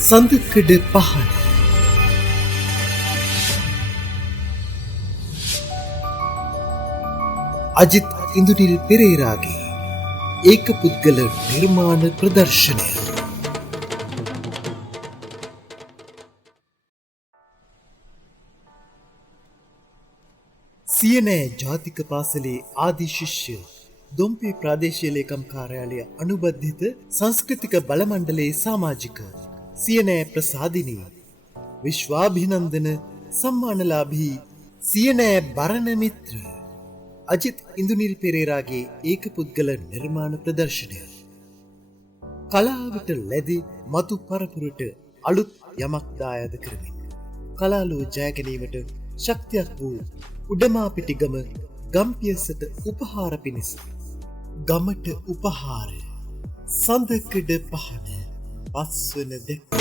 සඳකඩ පහන අජිත් ඉන්දුනිල් පෙරේරාගේ ඒක පුද්ගල නිර්මාණ ප්‍රදර්ශනය. සියනෑ ජාතික පාසලේ ආදි ශිෂ්‍ය දොම්පේ ප්‍රාදේශීය ලේකම් කාර්යාලය අනුබද්ධිත සංස්කෘතික බලමණ්ඩලයේ සමාජික සියනෑ ප්‍රසාදිනී විශ්වාභිනන්දන සම්මානලාභී සියනෑ බරණ මිත්‍ර අජිත් ඉන්දුනිල් පෙරේරාගේ ඒක පුද්ගල නිර්මාණ ප්‍රදර්ශනය. කලාවට ලැබි මතු පරපුරට අලුත් යමක් දායාද කරමින් කලාලෝ ජයගැනීමට ශක්තියක් වූ උඩමාපිටිගම ගම්පියසට උපහාර පිණිස ගමට උපහාර සඳකඩ පහන පස්වන දෙක.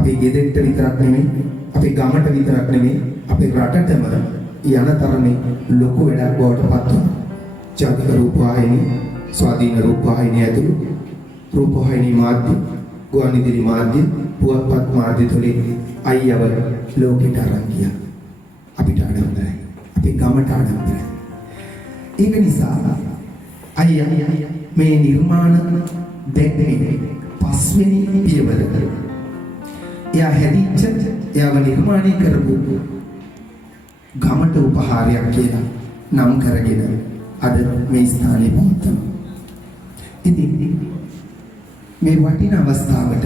අපේ ගෙදරට විතරක් නෙමෙයි, අපේ ගමට විතරක් නෙමෙයි, අපේ රටටම යන තරමේ ලොකු වැඩක් බවට පත් වුණා. ජාතික රූපවාහිනී, ස්වාධීන රූපවාහිනී ඇතුළු රූපවාහිනී මාධ්‍ය, ගුවන්විදුලි මාධ්‍ය, පුවත්පත් මාධ්‍ය තුලින් අයියව ලෝකෙට අරන් ගියා. අපිට ආඩම්බරයි. අපේ ගමට ආඩම්බරයි. ඒක නිසා අයියා මේ නිර්මාණ දෙන්නේ පස්වෙනි පියවර. එයා හැදිච්ච, එයාව නිර්මාණය කරපු ගමට උපහාරයක් කියලා නම් කරගෙන අද මේ ස්ථානයේ පවත්වනවා. ඉතින් මේ වටින අවස්ථාවට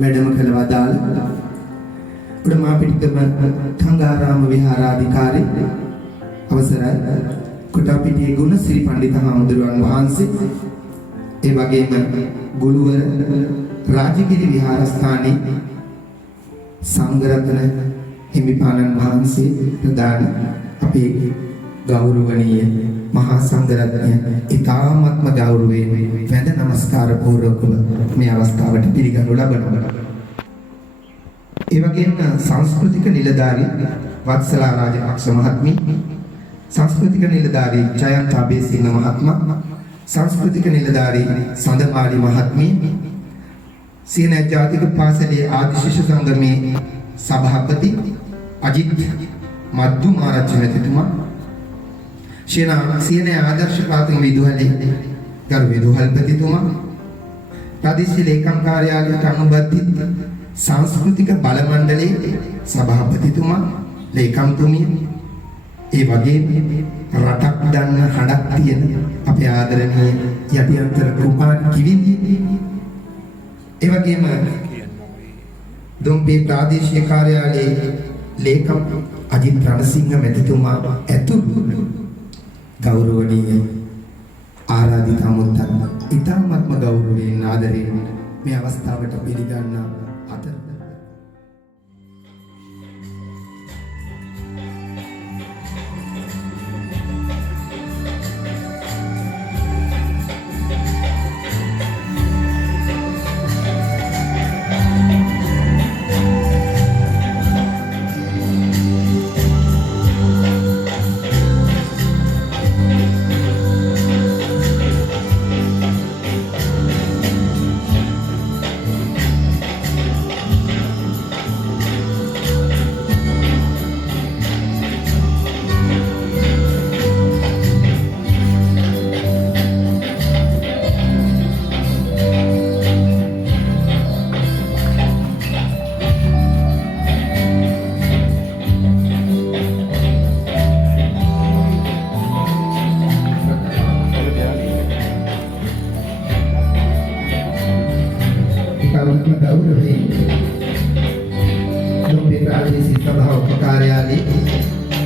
වැඩම කළ වදාළ උඩමාපිටිගම කංගාරාම විහාරාධිකාරී අවසරයි කොටාපිටියේ ගුණසිරි පඬිත හාමුදුරුවන් වහන්සේ, ඒ වගේම ගුළුවර රාජගිරි විහාරස්ථානයේ සංඝරත්න හිමිපාණන් වහන්සේ ප්‍රදාන අපේ ගෞරවනීය මහා සංඝරත්නය ඉතාමත්ම ගෞරවයෙන් වැඳ නමස්කාර පූර්වකව මේ අවස්ථාවට පිළිගනු ලබනවා. ඒ වගේම සංස්කෘතික නිලධාරී වත්සලා රාජපක්ෂ මහත්මිය, සංස්කෘතික නිලධාරී ජයන්ත අබේසිංහ මහත්මයා, සංස්කෘතික නිලධාරී සඳමාලි මහත්මිය, සීනෑ ජාතික පාසලේ ආදි ශිෂ්‍ය සංගමේ සභාපති අජිත් මද්දු මහරජ මැතිතුමා, සීනෑ ආදර්ශ ප්‍රාථමික විදුහලේ ගරු විදුහල්පතිතුමා, ප්‍රාදේශීය ලේකම් කාර්යාලයට අනුබද්ධ සංස්කෘතික බල මණ්ඩලයේ සභාපතිතුමා, ලේකම්තුමිය, ඒ වගේම රටක් දන්න හඩක් තියෙන අපේ ආදරණීය යටිඅන්තර කුමාර කිවිඳි, ඒ වගේම දුම්බේ ප්‍රාදේශීය කාර්යාලයේ ලේකම් අජිත් රණසිංහ මැතිතුමා ඇතුළු ගෞරවනීය ආරාධිත අමුත්තන් ඉතාමත්ම ගෞරවයෙන් ආදරයෙන් මේ අවස්ථාවට පිළිගන්න අතර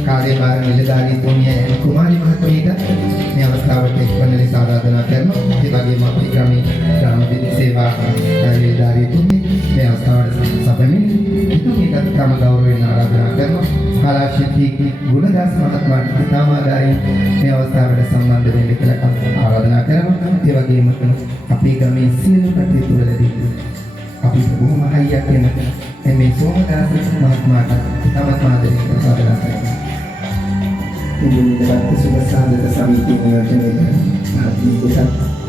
කාර්යභාර නිලධාරීතුමිය කුමාරි මහත්මියට මේ අවස්ථාවට එක්වන ලෙස ආරාධනා කරනවා. ඒ වගේම අපේ ග්‍රාම විද්‍යා සේවා නිලධාරීතුමිය මේ අවස්ථාවට සැපෙමින් ඉතුරුට කම ගෞරවයෙන් ආරාධනා කරනවා. කලාශිල්පී ගුණදාස් මහත්මයාට ඉතාමාදාරින් මේ අවස්ථාවට සම්බන්ධ වෙන්න කියලා ආරාධනා කරනවා. ඒ වගේම අපේ ගමේ සියලු කටයුතු වලදී අපි බොහොම හයියක් වෙන මේ සෝමදාස මහත්මයාට ඉතාමත් ආදරයෙන් ආරාධනා කරනවා. ඉදිරියට සුබ සාධක සමිතිය නියෝජනය කරන මහත්මියට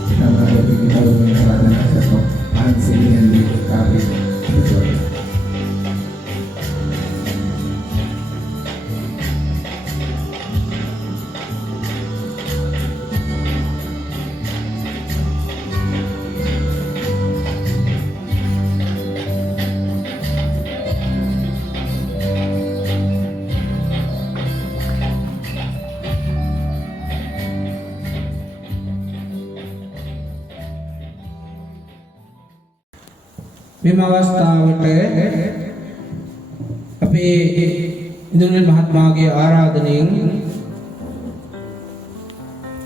සමාජයේ ගෞරවයෙන් ආරාධනා කරනවා. ආන්සිලියන් දීපකාවේ ප්‍රතිවර්තන මෙම අවස්ථාවට අපේ ඉන්දුනිල් මහත්මයාගේ ආරාධනෙන්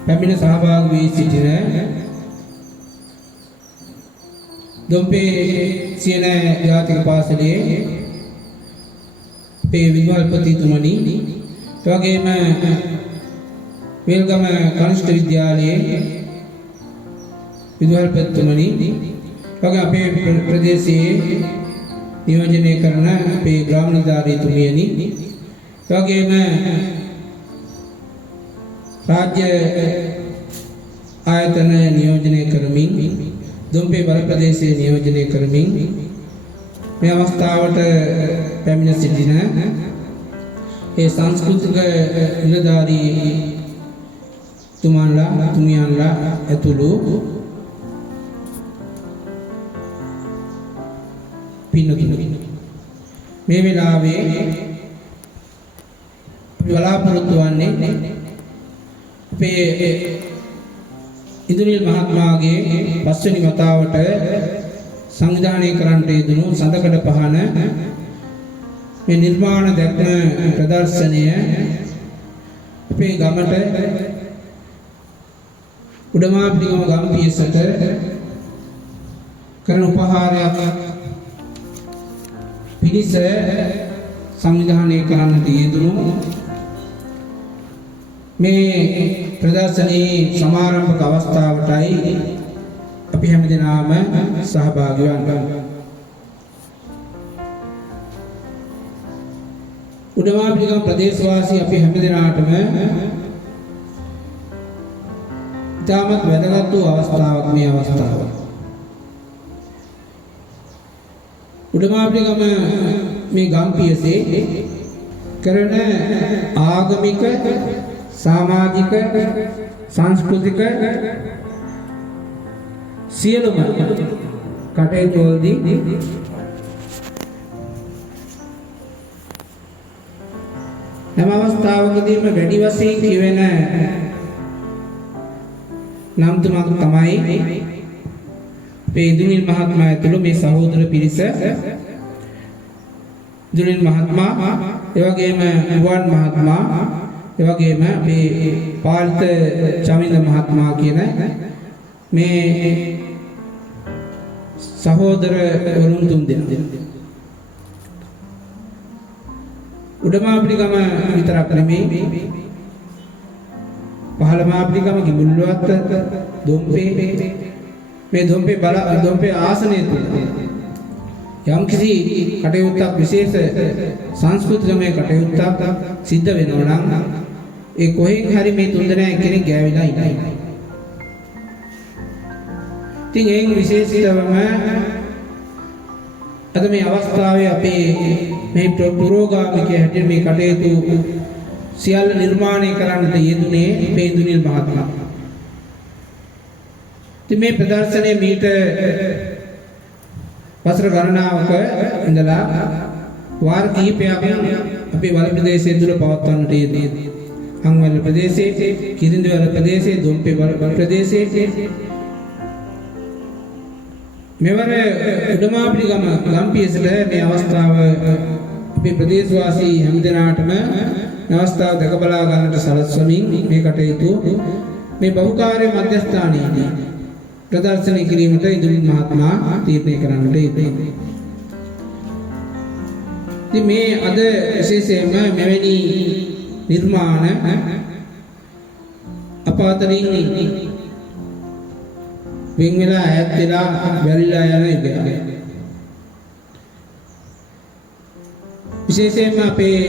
පැමිණ සහභාගී වී සිටින දොම්පේ සීනෑ ජාතික පාසලේ අපේ විදුහල්පතිතුමනි, ඒ වගේම වේල්ගම කනිෂ්ඨ විද්‍යාලයේ විදුහල්පතිතුමනි, වගේ අපේ ප්‍රදේශයේ නියෝජනය කරන අපේ ග්‍රාම නිලධාරීතුමියනි, එවැගේම රාජ්‍ය ආයතන නියෝජනය කරමින් දොම්පේ බල ප්‍රදේශයේ නියෝජනය කරමින් මේ අවස්ථාවට පැමිණ සිටින ඒ සංස්කෘතික නිලධාරී තුමියන්ලා ඇතුළු පින්වතුනි, මේ වෙලාවේ බලාපොරොත්තු වන්නේ අපේ ඉන්දුනිල් මහත්මයාගේ පස්වෙනි වතාවට සංවිධානය කරන්නට යෙදුණු සඳකඩ පහන මේ නිර්මාණ දැක්ම ප්‍රදර්ශනය අපේ ගමට උඩමාපිටිගම ගම්පියසට කරන උපහාරයක් පිණිස සංවිධානය කරන්නට යෙදුණු මේ ප්‍රදර්ශනයේ සමාරම්භක අවස්ථාවටයි අපි හැමදෙනාම සහභාගී වන්නේ. උඩමාපිටිගම ප්‍රදේශවාසී අපි හැමදෙනාටම ඉතාමත් වැදගත් වූ අවස්ථාවක් මේ අවස්ථාව. උඩමාපිටිගම මේ ගම්පියසේ කරන ආගමික, සමාජික, සංස්කෘතික සියලුම කටයුතු වලදී හැම අවස්ථාවකදීම වැඩි වශයෙන් කියවෙන නම් තුනක් තමයි අපේ ඉන්දුනිල් මහත්මයා ඇතුළු මේ සහෝදර පිරිස, ඉන්දුනිල් මහත්මයා, එවැගේම රුවන් මහත්මයා, එවැගේම අපේ පාලිත චමින්ද මහත්මයා කියන මේ සහෝදර වරුන් තුන්දෙනා. උඩමාපිටිගම විතරක් නෙමෙයි, පහළමාපිටිගම, කිඹුල්ලවත්ත, දොම්පේ, මේ දොම්පේ ආසනය තුල යම්කිසි කටයුත්තක්, විශේෂ සංස්කෘතිකමය කටයුත්තක් සිද්ධ වෙනවා නම් ඒ කොහෙන් හරි මේ තුන්දෙනා එක්කෙනෙක් ගෑවිලා ඉන්නවා. ඉතින් එයින් විශේෂිතවම අද මේ අවස්ථාවේ අපේ මේ පුරෝගාමික හැටියට මේ කටයුතු සියල්ල නිර්මාණය කරන්නට යෙදුනේ අපේ ඉන්දුනිල් මහත්මයා. ඉතින් මේ ප්‍රදර්ශනයේ මීට වසර ගණනාවක ඉඳලා වාර කිහිපයක් අපේ වල ප්‍රදේශයේ තුල පවත්වන්නට යෙදුනේ. අංවල ප්‍රදේශයේ, කිරිඳිවැල ප්‍රදේශයේ, දොම්පේ වල ප්‍රදේශයේ මෙවර උඩමාපිටිගම ගම්පියසට මේ අවස්ථාව අපේ ප්‍රදේශවාසී හැමදෙනාටම මේ අවස්ථාව දැක බලා ගන්නට සලස්වමින් මේ කටයුතු මේ බහුකාර්ය මධ්‍යස්ථානයේදී ප්‍රදර්ශනය කිරීමට ඉන්දුනිල් මහත්මයා තීරණය කරන්නට යෙදුණා. ඉතින් මේ අද විශේෂයෙන්ම මෙවැනි නිර්මාණ අප අතරින් වෙන් වෙලා ඈත් වෙලා වැළිලා යන එක. විශේෂයෙන්ම අපේ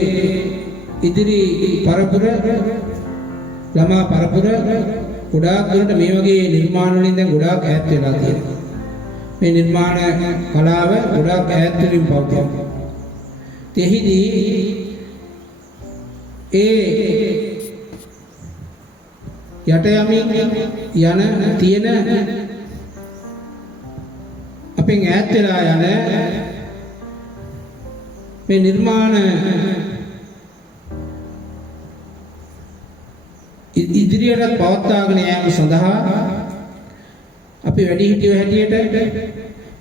ඉදිරි පරපුර, ළමා පරපුර ගොඩාක් දුරට මේ වගේ නිර්මාණ වලින් දැන් ගොඩාක් ඈත් වෙලා තියෙනවා. මේ නිර්මාණ කලාව ගොඩාක් ඈත් වලින් පවතිනවා. එහිදී ඒ යට යමින් යන තියෙන අපෙන් ඈත් වෙලා යන මේ නිර්මාණ ඉදිරියට පවත්වාගෙන යාම සඳහා අපි වැඩිහිටියෝ හැටියට,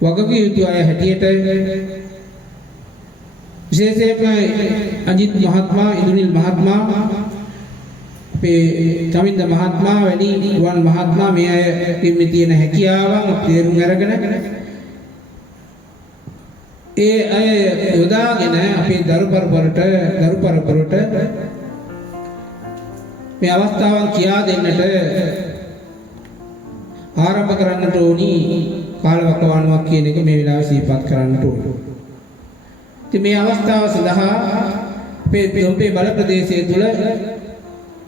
වගකිය යුතු අය හැටියට විශේෂයෙන්ම අජිත් මහත්මයා, ඉන්දුනිල් මහත්මයා, අපේ චමින්ද මහත්මයා වැනි රුවන් මහත්මයා මේ අය තියෙන හැකියාවන් තේරුම් අරගෙන ඒ අය යොදාගෙන අපේ දරු පරපුරට මේ අවස්ථාවන් කියා දෙන්නට ආරම්භ කරන්නට ඕනි කාලවකවානුවක් කියන එක මේ වෙලාවේ සිහිපත් කරන්නට ඕන. ඉතින් මේ අවස්ථාව සඳහා අපේ දොම්පේ බල ප්‍රදේශයේ තුල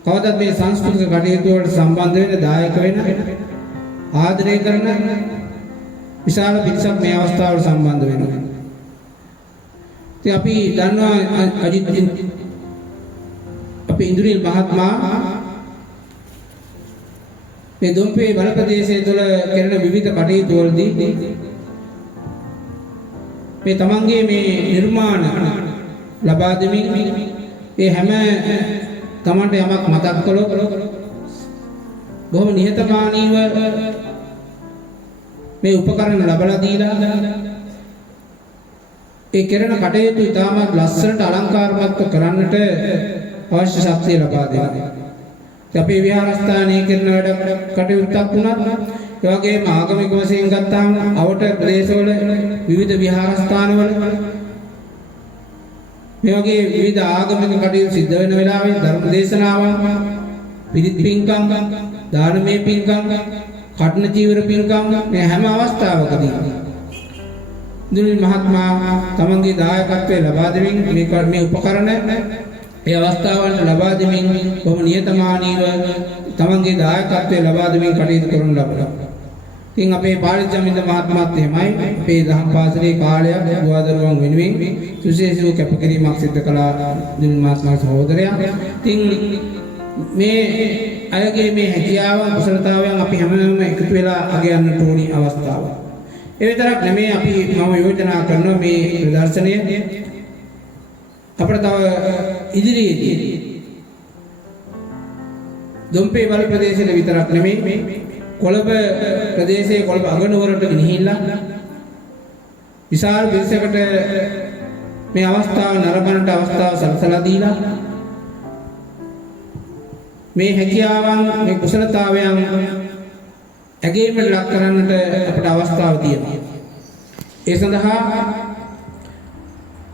කවදත් මේ සංස්කෘතික කටයුතු වලට සම්බන්ධ වෙන දායක වෙන ආදරය කරන විශාල පිරිසක් මේ අවස්ථාවට සම්බන්ධ වෙනවා. ඉතින් අපි දන්නවා අජිත් අපේ ඉන්ද්‍රිල් මහත්මයා මේ දොම්පේ බල ප්‍රදේශය තුළ කරන විවිධ කටයුතු වලදී මේ තමන්ගේ මේ නිර්මාණ ලබා දෙමින් ඒ හැම තමන්ට යමක් මතක් කළොත් බොහොම නිහතමානීව මේ උපකරණ ලබලා දීලා ඒ කරන කටයුතු ඉතාමත් ලස්සනට අලංකාරමත් කරන්නට අවශ්‍ය ශක්තිය ලබා දෙනවා. අපේ විහාරස්ථානයේ කරන වැඩ කටයුත්තක් වුණත් ඒ වගේම ආගමික වශයෙන් ගත්තාම අවට ප්‍රදේශවල විවිධ විහාරස්ථානවල මේ වගේ විවිධ ආගමික කටයුතු සිද්ධ වෙන වෙලාවේ ධර්ම දේශනාවන්, පිරිත් පින්කම්, දානමය පින්කම්, කඨින චීවර පින්කම් මේ හැම අවස්ථාවකදී ඉන්ද්‍රිල් මහත්මයා තමන්ගේ දායකත්වය ලබා දෙමින් මේ උපකරණ ඒ අවස්ථාවන්ට ලබා දෙමින් බොහොම නියතමානීව තමන්ගේ දායකත්වය ලබා දෙමින් කටයුතු කරන ලබනවා. ඉතින් අපේ පාරිජාමින්ද මහත්මයාත් එහෙමයි අපේ දහම් පාසලේ කාලයක් දුවදරුවන් වෙනුවෙන් සුවිශේෂී වූ කැපකිරීමක් සිදු කළා ඉන්ද්‍රිල් මහත්මයා සහෝදරයා. ඉතින් මේ අයගේ මේ හැකියාවන් කුසලතාවයන් අපි හැමෝම එකතු වෙලා අගයන්නට ඕනි අවස්ථාවක්. ඒ විතරක් නෙමෙයි අපි මම යෝජනා කරනවා මේ ප්‍රදර්ශනය අපිට තව ඉදිරියේදී දොම්පේ බල ප්‍රදේශයේ විතරක් නෙමෙයි කොළඹ ප්‍රදේශයේ කොළඹ අගනුවරට ගෙනහිල්ලා විශාල පිරිසකට මේ අවස්ථාව නරඹන්නට අවස්ථාව සලසලා දීලා මේ හැකියාවන් මේ කුසලතාවයන් ඇගීමට ලක් කරන්නට අපට අවස්ථාව තියෙනවා. ඒ සඳහා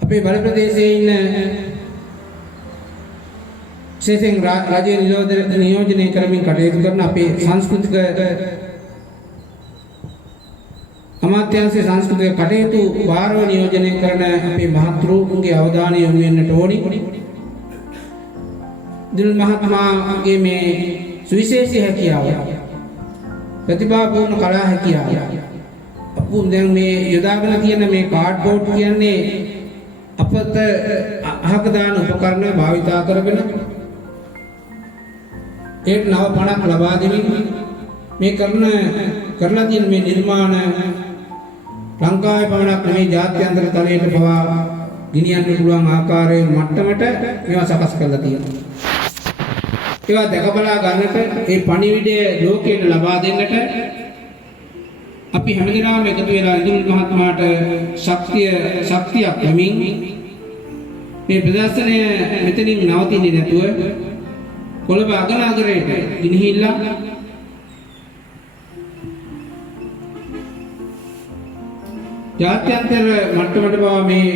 අපේ බල ප්‍රදේශයේ ඉන්න විශේෂයෙන් රාජ්‍ය නියෝජනය කරමින් කටයුතු කරන අපේ සංස්කෘතික අමාත්‍යාංශයේ සංස්කෘතික කටයුතු වාරව නියෝජනය කරන අපේ මහත්තුරුන්ගේ අවධානය යොමු වෙන්නට ඕනි. ඉන්ද්‍රිල් මහත්මයාගේ මේ සුවිශේෂී හැකියාව ප්‍රතිභාපූර්ණ කලා හැකියාව අපු දැන් මේ යොදාගෙන තියෙන මේ කාඩ්බෝඩ් කියන්නේ අපත අහක දාන උපකරණ භාවිතා කරගෙන ඒක නව පණක් ලබා දෙමින් මේ කරලා තියෙන මේ නිර්මාණ ලංකාවේ පමණක් නෙමෙයි ජාත්‍යන්තර තලයට පවා ගෙනියන්න පුළුවන් ආකාරයේ මට්ටමට මේවා සකස් කරලා තියෙනවා. ඒවා දැකබලා ගන්නට ඒ පණිවිඩය ලෝකයට ලබා දෙන්නට අපි හැමදෙනාම එකතු වෙලා ඉන්ද්‍රිල් මහත්මයාට ශක්තියක් දෙමින් මේ ප්‍රදර්ශනය මෙතනින් නවතින්නේ නැතුව කොළඹ අගනගරයට ගෙනහිල්ලා ජාත්‍යන්තර මට්ටමට පවා මේ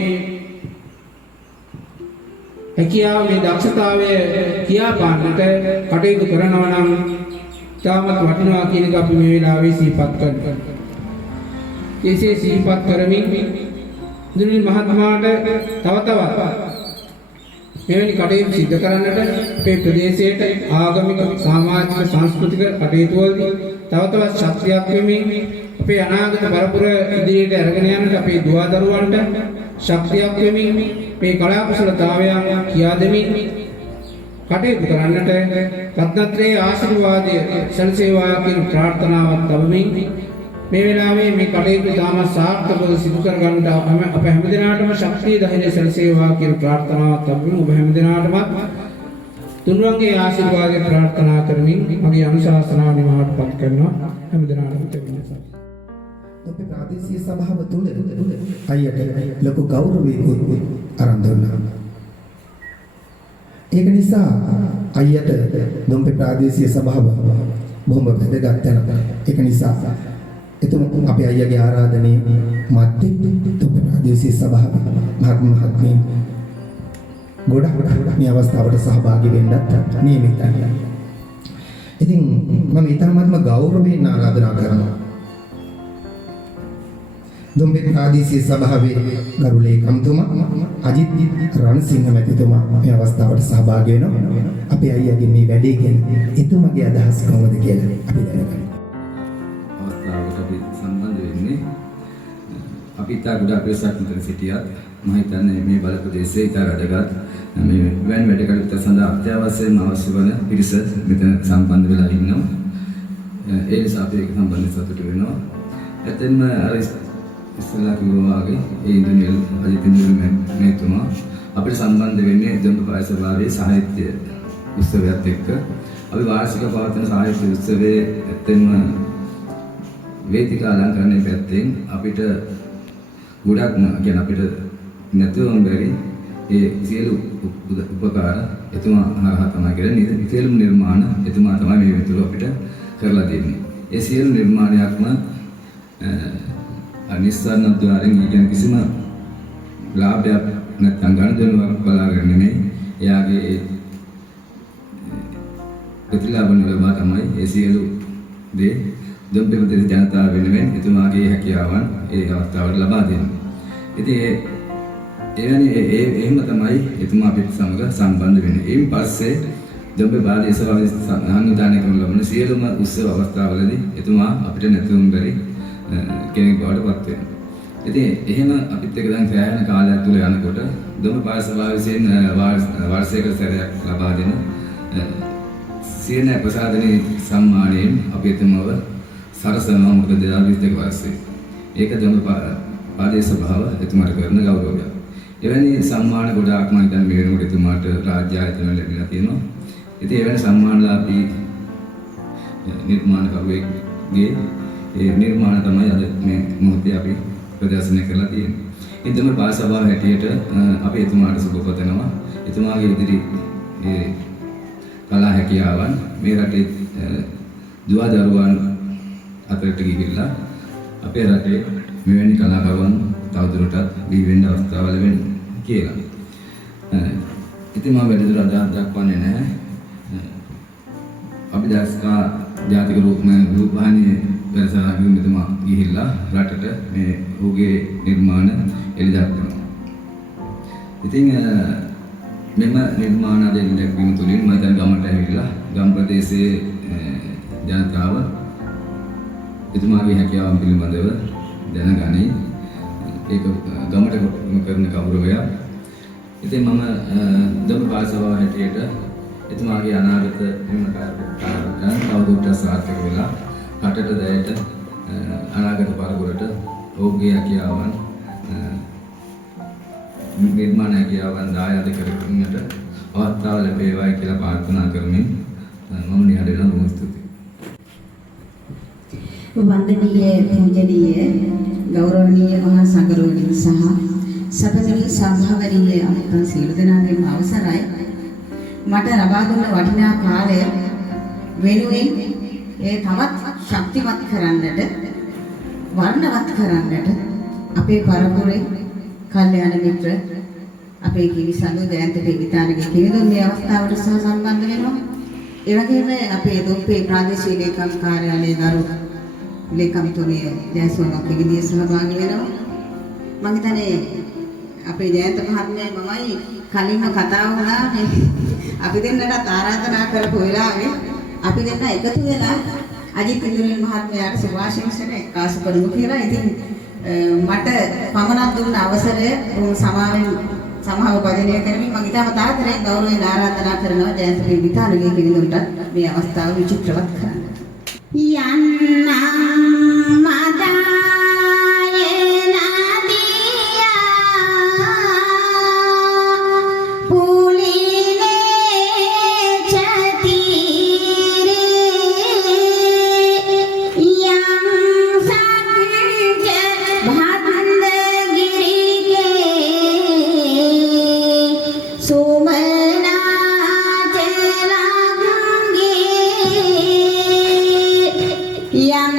හැකියාව මේ දක්ෂතාවය කියා පාන්නට කටයුතු කරනවා නම් තාමත් වටිනවා කියන එක අපි මේ වෙලාවේ සිහිපත් කරනවා. එසේ සිහිපත් කරමින් ඉන්ද්‍රිල් මහත්මයාට තව තවත් මෙවැනි කටයුතු සිදු කරන්නට අපේ ප්‍රදේශයට ආගමික සමාජික සංස්කෘතික කටයුතු වලදී තව තවත් ශක්තියක් වෙමින් අපේ අනාගත පරපුර ඉදිරියට අරගෙන යන්නට අපේ දුවදරුවන්ට ශක්තියක් වෙමින් මේ කලා කුසලතාවයන් කියා දෙමින් කටයුතු කරන්නට රත්නත්‍රයේ ආශිර්වාදය සැලසේවා කියන ප්‍රාර්ථනාවක් තබමින් මේ වෙලාවේ මේ කටයුතු තාම සාර්ථකව සිදු කර ගන්නට අප හැමදෙනාටම ශක්තිය ධෛර්යය සැලසේවා කියන ප්‍රාර්ථනාවක් තබමින් ඔබ හැමදෙනාටම තුන්වන්ගේ ආශිර්වාදය ප්‍රාර්ථනා කරමින් මගේ අනුශාසනාව නිමාවටපත් කරනවා. හැමදෙනාටම තෙරුවන් අපේ ප්‍රාදේශීය සභාව තුල අයියට ලොකු ගෞරවයක් අරන් දුන්නා. ඒක නිසා අයියට දොම්පේ ප්‍රාදේශීය සභාව බොහොම වැදගත් තැනක්. ඒක නිසා එතුම අපේ අයියගේ ආරාධනයේ මැදින් දොම්පේ ප්‍රාදේශීය සභාව මහත්මීන් ගොඩක් මේ අවස්ථාවට සහභාගී වෙන්නත් නියමිතයි. ඉතින් මම ඊටමත්ම ගෞරවයෙන් ආරාධනා කරනවා. දුම්බේ ප්‍රාදේශීය සභාවේ ගරු ලේකම්තුමා අජිත් රණසිංහ මැතිතුමා මේ අවස්ථාවට සහභාගී වෙනවා. අපේ අයියාගේ මේ වැඩේ ගැන එතුමාගේ අදහස් කොහොමද කියලා අපි දැනගමු. අවස්ථාවකට අපි සම්බන්ධ වෙන්නේ අපි ඉතා ගොඩක් වෙසක් විතර සිටියත් මම හිතන්නේ මේ බල ප්‍රදේශයේ ඉතා වැදගත් මේ වැන් වැඩ කටයුතු සඳහා අත්‍යවශ්‍යම අවශ්‍ය වන පිරිස මෙතන සම්බන්ධ වෙලා ඉන්නවා. ඒ නිසා අපි ඒක සම්බන්ධව සතුටු වෙනවා. එතෙන්ම අර ඉස්සෙල්ලා කිව්වා වගේ ඒ ඉන්දියන් අජිත් මෙතුමා අපිට සම්බන්ධ වෙන්නේ දොම්බපාය සභාවේ සාහිත්‍ය උත්සවයත් එක්ක අපි වාර්ෂික පවත්වන සාහිත්‍ය උත්සවයේ එතෙන්ම වේදිකා අලංකරණය පැත්තෙන් අපිට ගොඩක් කියන අපිට නැතුවම බැරි ඒ සියලු උපකාර එතුමා හරහා තමයි කරන්නේ. සියලුම නිර්මාණ එතුමා තමයි මේ විතර අපිට කරලා දෙන්නේ. ඒ සියලු නිර්මාණයක්ම අනිස්සන්න ద్వාරෙන් කියන කිසිම ලාභයක් නැත්නම් ගනුදෙනුවක් බලාගෙන නෙමෙයි. එයාගේ ප්‍රතිලාභන ලබා තමයි ඒ සියලු දේ දොම්බේ ප්‍රදේශ ජනතාව වෙනුවෙන් එතුමාගේ හැකියාවන් ඒ අවස්ථාවට ලබා දෙන්නේ. ඉතින් එහෙම තමයි එතුමා අපිට සමග සම්බන්ධ වෙන්නේ. ඊයින් පස්සේ දොම්බේ ප්‍රදේශ සභාවේ සංවිධානය කරන ලබන සියලුම උත්සව අවස්ථාවලදී එතුමා අපිට නැතුම් බැරි කෙනෙක් බවට පත් වෙනවා. ඉතින් එහෙම අපිත් එක්ක දැන් සෑහෙන කාලයක් තුල යනකොට දොම්බේ ප්‍රදේශ සභාව විසින් වාර්ෂික සැරයක් ලබා දෙන සියන ප්‍රසාදනයේ සම්මානයෙන් අපි එතුමව සරසනවා. මොකද 2022 වර්ෂයේ ඒක දොම්බේ ප්‍රදේශ සභාව එතුමාට කරන ගෞරවයක්. එවැනි සම්මාන ගොඩාක් මම දැන් මේ වෙනකොට එතුමාට රාජ්‍ය ආයතන ලැබිලා තියෙනවා. ඉතින් එවැනි සම්මානලාභී නිර්මාණකරුවෙක්ගේ ඒ නිර්මාණ තමයි අද මේ මොහොතේ අපි ප්‍රදර්ශනය කරලා තියෙන්නේ. ඉතින් මේ පාසල් සභාව හැටියට අපි එතුමාට සුබ පතනවා. එතුමාගේ ඉදිරි ඒ කලා හැකියාවන් මේ රටේ දුවදරුවන් අතරට ගිහිල්ලා අපේ රටේ මෙවැනි කලාකරුවන් තවදුරටත් බිහි වෙන්න අවස්ථාව ලැබෙන්න කියලා. ඉතින් මම වැඩිදුර අදහස් දක්වන්නේ නැහැ. අපි දැස්කා ජාතික රූපවාහිනියේ වැඩසටහනකින් මෙතුමා ගිහිල්ලා රටට මේ ඔහුගේ නිර්මාණ එළි දක්වනවා. ඉතින් මෙම නිර්මාණ අද එළි දැක්වීම තුළින් මම දැන් ගමට ඇවිල්ලා ගම් ප්‍රදේශයේ ජනතාව එතුමාගේ හැකියාවන් පිළිබඳව දැනගනි. ඒක ගමට කරන ගෞරවයක්. ඉතින් මම දොම්බේ ප්‍රදේශ සභාව හැටියට එතුමාගේ අනාගත නිර්මාණ තවදුරටත් සාර්ථක වෙලා රටට දැයට අනාගත පරපුරට ඔහුගේ හැකියාවන් නිර්මාණ හැකියාවන් දායාද කරගන්නට අවස්ථාව ලැබේවායි කියලා ප්‍රාර්ථනා කරමින් මම නිහඬ වෙනවා. බොහොම ස්තුතියි. වන්දනීය පූජනීය ගෞරවනීය මහා සංඝරෝගී සහ සබඳුනි සම්භාවනීය අනුත්තර සියලු දෙනාගේම අවසරයි. මට ලබා දුන්න වටිනා කාලය වෙනුවෙන් ඒ තවත් ශක්තිමත් කරන්නට වර්ණවත් කරන්නට අපේ පරපුරේ කල්යාණ මිත්‍ර අපේ කිවිසඳු දයන්ත දෙවිතානගේ කිවිඳුන් මේ අවස්ථාවට සහ සම්බන්ධ වෙනවා. ඒ වගේම අපේ දොම්බේ ප්‍රාදේශීය ලේකම් කාර්යාලයේ ගරු ලේකම්තුමිය ජයසෝම කිවිදිය සහභාගී වෙනවා. මම හිතන්නේ අපේ ජයන්ත මහත්මයා මමයි කලින්ම කතා වුණා මේ අපි දෙන්නට ආරාධනා කරපු වෙලාවේ අපි දෙන්න එකතු වෙලා අජිත් ඉන්ද්‍රනීල මහත්මයාට සුභාශිංසන එක්කාසු කරමු කියලා. ඉතින් මට පමණක් දුන්න අවසරය සමාව භජනය කරමින් මම ඊටම තාතරේ ගෞරවයෙන් ආරාධනා කරනවා ජයන්ත විතානගේ කිවිඳුන්ට මේ අවස්ථාව විචිත්‍රවත් කරන්න. යන්නම් මදායේ නදියා පුලිනේ චතිරේ යම් සක්ජ භන්දගිරිගේ සෝමනාචලංගේ යම්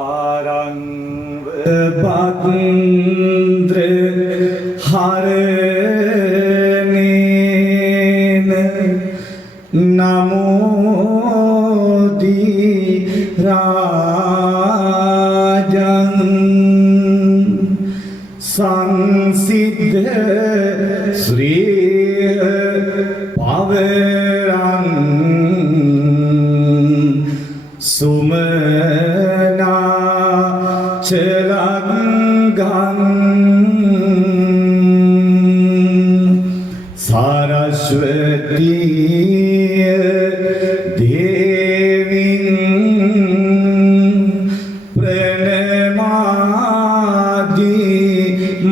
ආරංව භද්‍ර හරණේන නමෝදී රාජං සංසිද්ධ ශ්‍රී පවරං සුමනා චලංගං සරස්වතී දේවින් ප්‍රණමාදී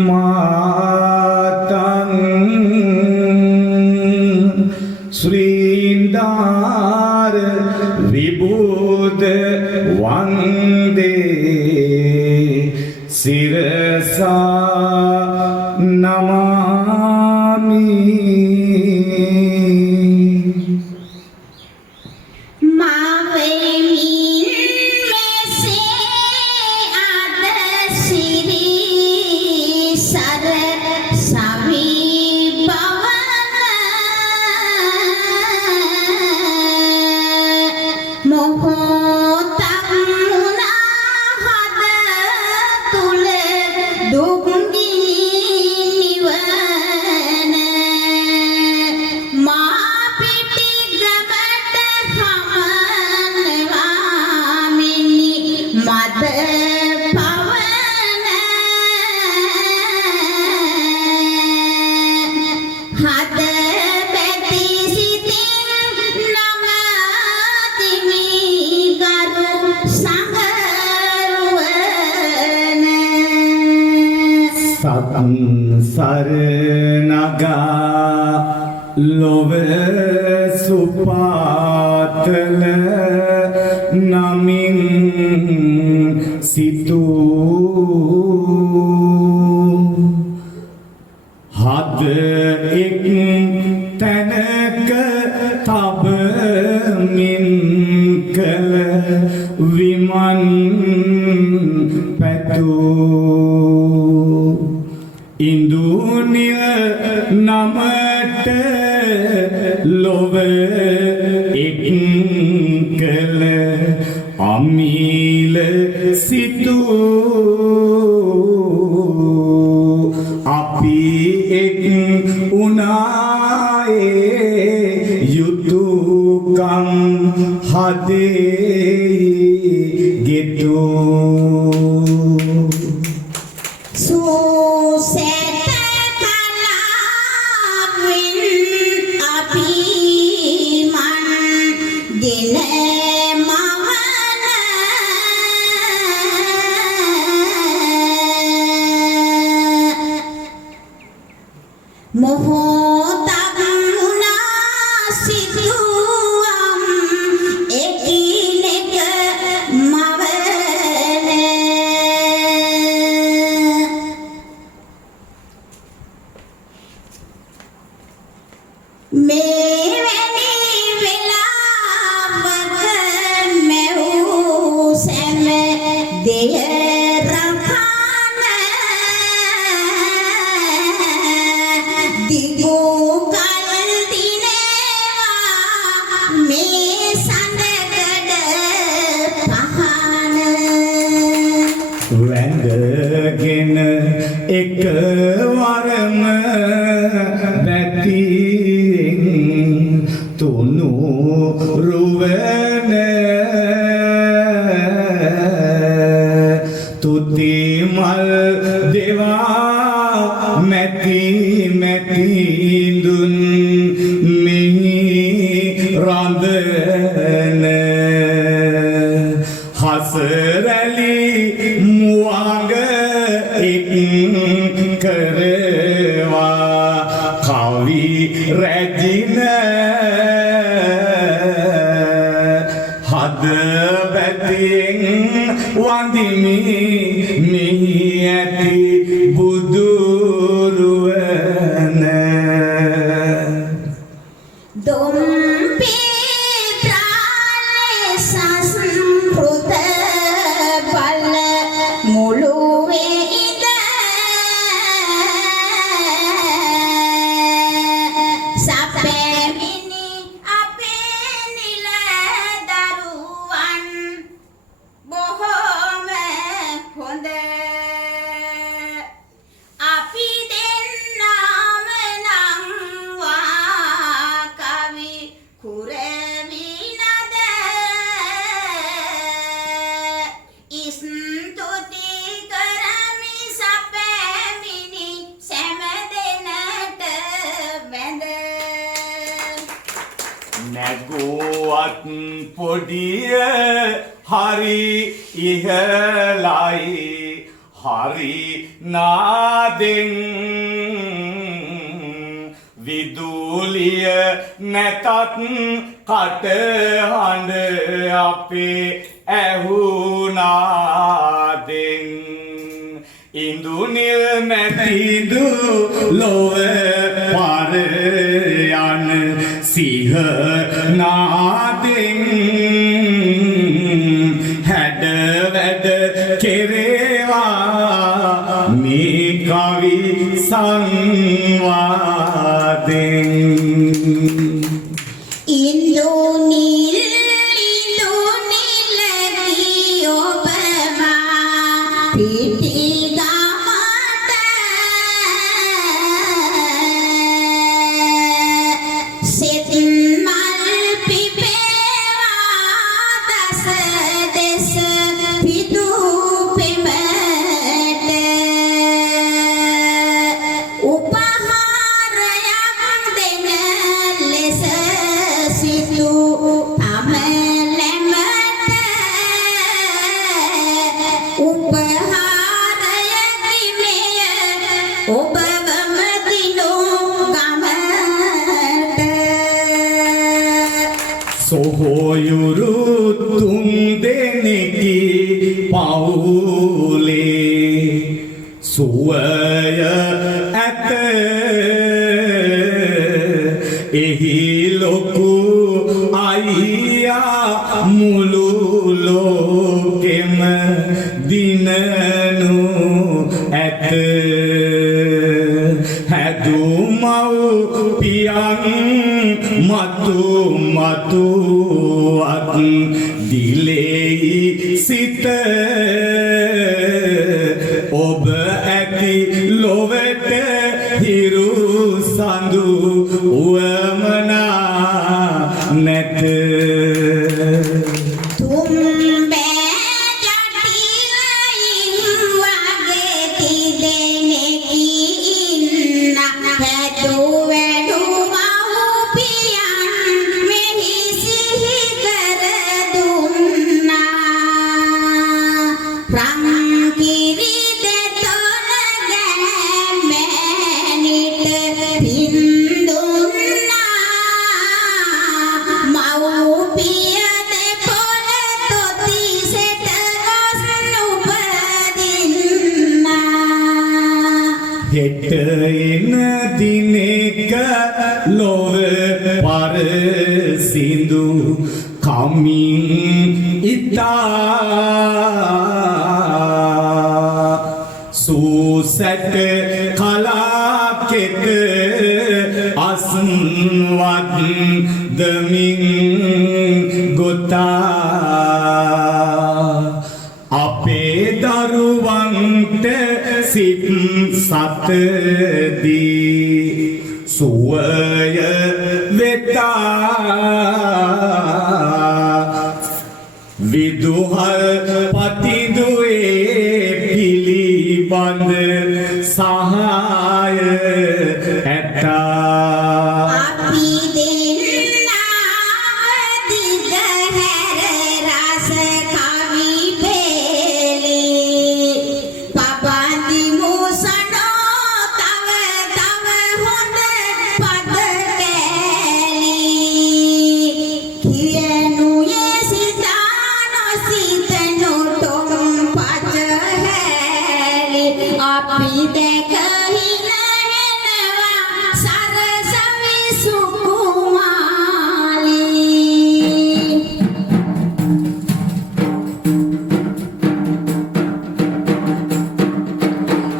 මාතං ශ්‍රීන්දාර විබුද වන්දේ සිරසා නමාමි සරණගා ලොව සුපාතල නමින් සිතූ හද එක් තැනක තබමින් කළ විමන් පැතූ ඉන්දුනිය නමට ලොව එක් කළ අමීල සිතූ අපි එක් උනායේ යුතුයකම් හදේ ගෙතූ වැඳගෙන එකවරම බැතියෙන් තුනු රුවන තුති මල් දෙවා මැති මැතිඳුන් මෙහි රඳන හසරලි මුවග එක් කරවා කවි රැජින හද බැතියෙන් වඳිමි මෙහි ඇති බුදුරුවන Dompi trale sasprut bal ඇගුවත් පොඩිය හරි ඉහලයි හරි නාදෙන් විදුලිය නැතත් කටහඬ අපේ ඇහුනාදෙන් ඉඳුනිල් මැතිදු ලොව පර යන සිහ නාදෙන් හැඩ වැඩ කෙරේවා මේ කවි සංවාදෙන් සොහොයුරු තුන් දෙනෙකි පවුලේ සුවය ඇත එහි ලොකු අයියා මුළු ලෝකෙම දිනනු ඇත හැදුමව් පියන් මතු මතුවත් දිලෙයි සිත ඔබ ඇති ලොවට හිරු සඳු උවමනා නැත හෙට එන දිනෙක ලොව පරසිඳු කමින් ඉතා සූසැට කලාකෙත අස්වත් දමින් ගොතා අපේ දරුවන්ට සිත් සතදී සුවය වෙතා විදුහල් පතිදුවේ පිළිබඳ සහාය ඇතා අපි දෙන්නා දිගහැර රස කවි පෙළේ පපන්දි මුසනෝ තව තව හොඳ පද කැලි කියනුයේ සිතානො සිතනොටොම් පච හැලි අපි දැකහිනහෙනවා සරසවි සුකුමාලි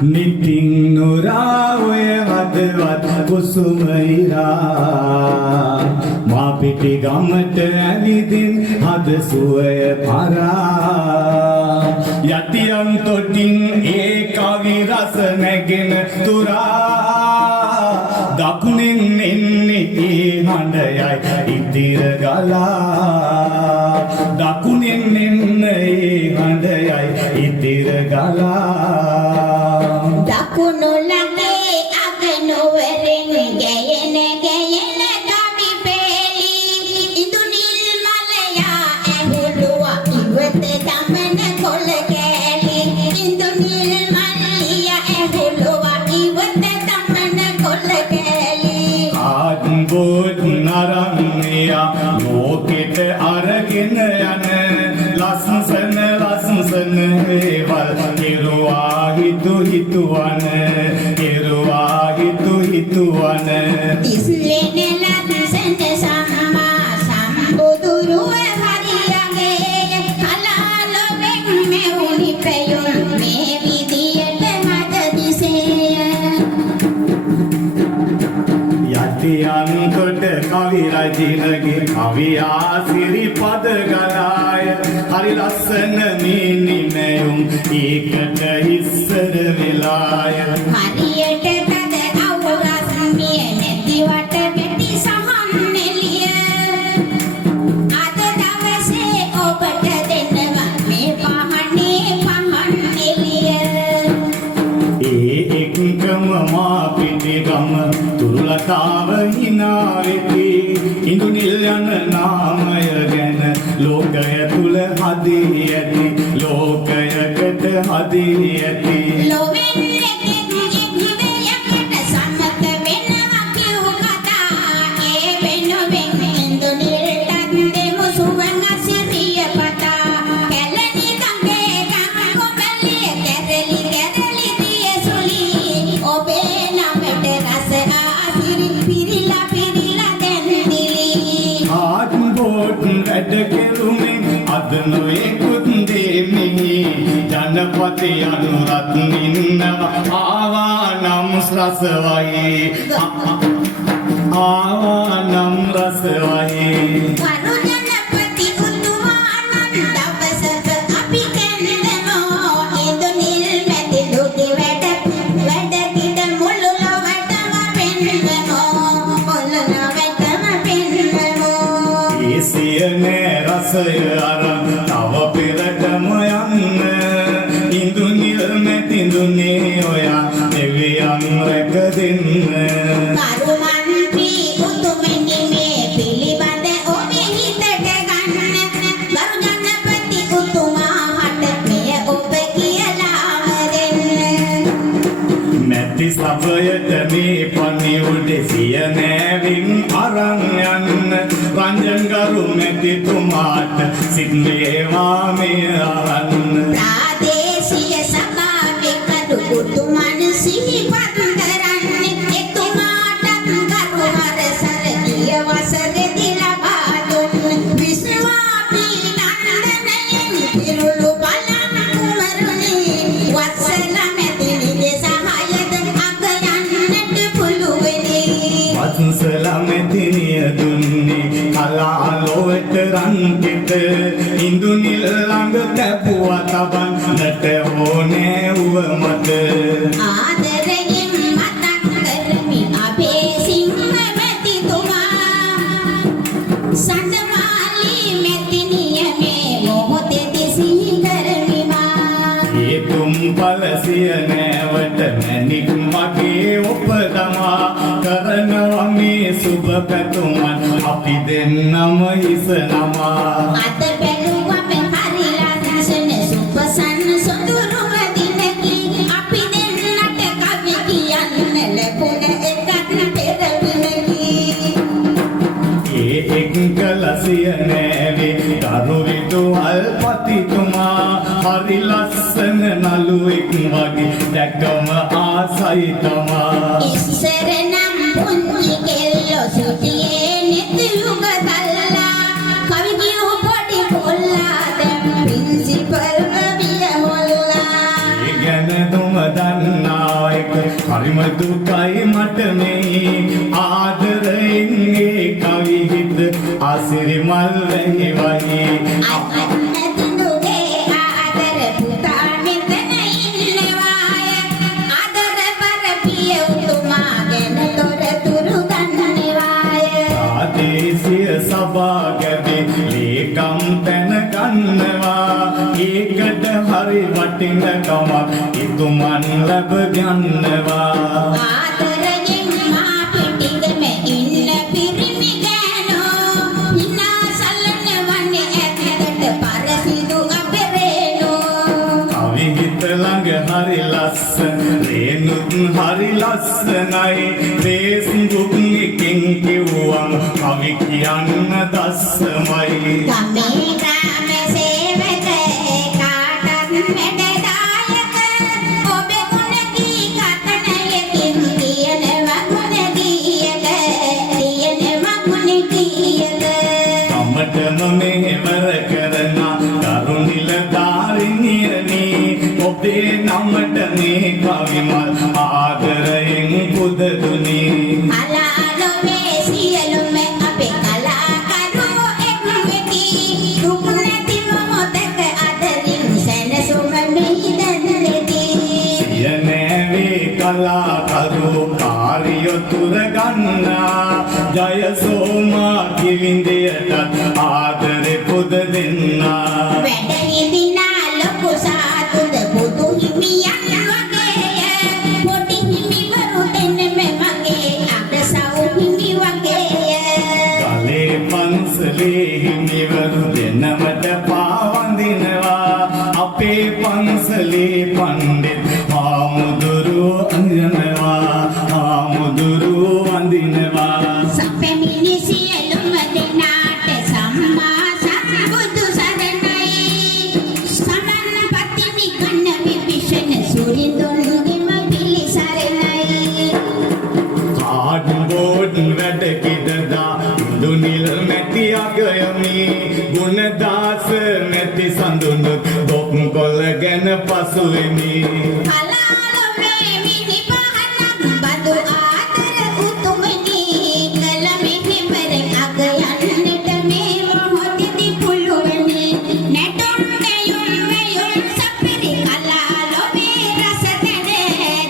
නිතින් නොරාවය හදවත් කුසුම ඉරා මා පිටි ගමට ඇවිදින් හද සුවය පරා යතියන් තොටින් ඒ කවි රස නැගෙන තුරා දකුණින් එන්නේ ඒ හඬයයි ඉතිර ගලා දකුණින් එන්නේ ඒ හඬයයි ඉතිර ගලා දකුණු ළඟේ අගනුවරින් ගැයෙන ගැයෙන කවි පෙළි ඉඳුල් දේවල් කෙරුවා හිතුවන කෙරුවා හිතුවන තිස්ලෙන ලස්සන සම්මා සම්බුදුරුව හරියගේ කලාලොවෙන් මෙවුනි පෙයුම් මේ විදියට මට දිසේය යටියන්කොට කවි රජිනගේ කවියා සිරිපද ගලාය හරි ලස්සන මේ නිමයුම් ඒකට ඉස්සර වෙලාය හරියට තද අවුරස්මිය නැතිවට වෙටි සහන් එළිය අද දවසේ ඔබට දෙනවා මේ පහන් එළිය ඒ එක්කම මා පිටිගම තුරුලතාව හිනා වෙති ඉඳුනිල් යන නාමය ගැන ලෝකය තුල හදී ඇති ලෝකයකට හදී ඇති ලොවෙන් එකෙක් ඉදිරියට සම්මත වෙනවා කියු කතා ඒ වෙනුවෙන් ඉන්දුනිල්ටත් දෙමු සුවඳ සිරිය පතා කැලණි ගඟේ ගංගොබලිය කැරලි දිය සුලි ඔබේ නමට රස ආසිරි පිරිලා දැන්දිලි ආත් බෝට් වැඩ කෙරුමෙන් අද නොයෙකුත් දෙමිනි ජනපති අනුරත් නින්නව ආවා නම් රසවයි ආවා නම් රසවයි වරු ජනපති උතුමාණන් දවසක අපි කැඳෙනෝ ඉඳුනිල් මැදි දුටි වැඩ කිඩ මුළු ලොවටම පෙන්වනෝ ඒ සියනේ රසය අරන් තව පෙරටම යන්න ඉඳුනිල් මැතිඳුනේ ඔයා දෙවියන් රැක දෙන්න කරුමන්පි උතුමනි මේ පිළිබඳ ඔබේ හිතට ගන්න වරු ජනපති උතුමාට මෙය ඔබ කියලාම දෙන්න නැති සබයට මේ පණිවුඩ සිය නෑවින් අරන් යන්න රංජන්ගරු මැතිතුමාට සිත් වේවා මෙය අරන්න ප්‍රාදේශීය සභාවේ කඩු උතුමන් සිහිපත් කරන්නේ එතුමාටත් කරුවර සරණිය වසරෙදි ලබා දුන් විශ්වාපී නන්දනයෙන් පිරුළු බලන් කුමරුනි වත්සල මැදිනිගේ සහායද අග යන්නට පුළුවනි වත්සල මැතිනිය දුන්නේ කලාලොවට රන්ගෙට ඉඳුනිල් ළඟ තැබුවා තබන්නට ඕනෑ උව මත ආදරයෙන් මතක් කරමි අපේ සිංහ මැතිතුමා සඳමාලි මැතිනිය මේ මොහොතේදී සිහි කරමිමා ඒ තුම් පලසිය නෑවට මැණික් මගේ ඔපදමා කරනවා මේ සුබ පැතුමන් අපි දෙන්නම හිස නමා අද බැලුවම හරි ලස්සන සුපසන්න සොඳුරුම දිනකි අපි දෙන්නට කවි කියන්න ලැබුණ එකක් පෙරවිනකි ඒ එක්කලසිය නෑවේ දරුවිතු අල්පතිතුමා හරි ලස්සන නළුවෙක් වගේ දැක්කම ආසයි තමා ඉස්සර නම් පුංචි කෙල්ලෝ සුටියේ නෙතුග තල්ලා කවි කියු පොඩි කොල්ලා දැන් ප්‍රින්සිපල් විය හොල්ලා ඒ ගැන දුම දන්නා එක හරිම දුකයි මට මේ ආදරයෙන් ඒ කවි හිත ආසිරි මල් වැහි වගේ අදිනුගේ ආදර පුතා මෙතන ඉන්නවාය ආදර පරපිය උතුමා ගැන තොරතුරු ගන්නවාය ආදේශීය සභාගදී ලේකම් තැන ගන්නවා ඒකට හරි වටිනකමක් ඉතුමන් ලැබ ගන්නවා ආදරයෙන් මා පිටිගම ඉන්න පිරිමි ගෑනෝ හිනා සලන වන්නේ ඇත්තට පරසිදු අපරේනෝ කවි හිත ළඟ හරි ලස්සන රේනුත් හරි ලස්සනයි Facebook එකෙන් කිව්වම් කවි කියන්න දස්සමයි ගමේ ග්‍රාම සේවක කාටත් මැඩදා ඔබේ නමට මේ කවිමල් ආදරයෙන් පුද දුනේ අලාලොවේ සියලුම අපේ කලාකරුවෝ එක්වෙති දුක් නැතිව මොදක අදරින් සැනසුම මෙහි දැනෙති සියනෑවේ කලාකරු කාරියෝ තුර ගන්නා ජය සෝමා කිවිඳයටත් ආදරෙ පුද දෙන්නා වැඩ හිඳිනා ලොකු සාතුද බුදු හිමියන් වගේය පොඩි හිමිවරු දෙන්නෙම මගේ අගසව් හිමි වගේය කලේ පන්සලේ හිමිවරු දෙන්නමට පාවඳිනවා අපේ පන්සලේ පණ්ඩිත් හාමුදුරුවෝ අඳිනවා හාමුදුරුවෝ වඳිනවා සපෙමිනි සියලුම දෙනාට සම්මා සම්බුදු සරණයි සමන්පතිනි කන්න විභීෂණ සූරිඳුන්ගෙම පිළිසරණයි කාඩ්බෝඩ් වැඩ කිදදා දුනිල් මැටි අගයමි ගුණදාස මැටි සඳුනුත් බොක් කොල්ල ගැන පසුවෙමි කලාලොවේ මිනි පහනක් බදු ආදර උතුමනි කල මිනිවරෙන් අග යන්නට මේ මොහොතේදී පුළුවනි නැටුම් ගයුම් වයුම් සපිරි කලාලොවේ රස දැන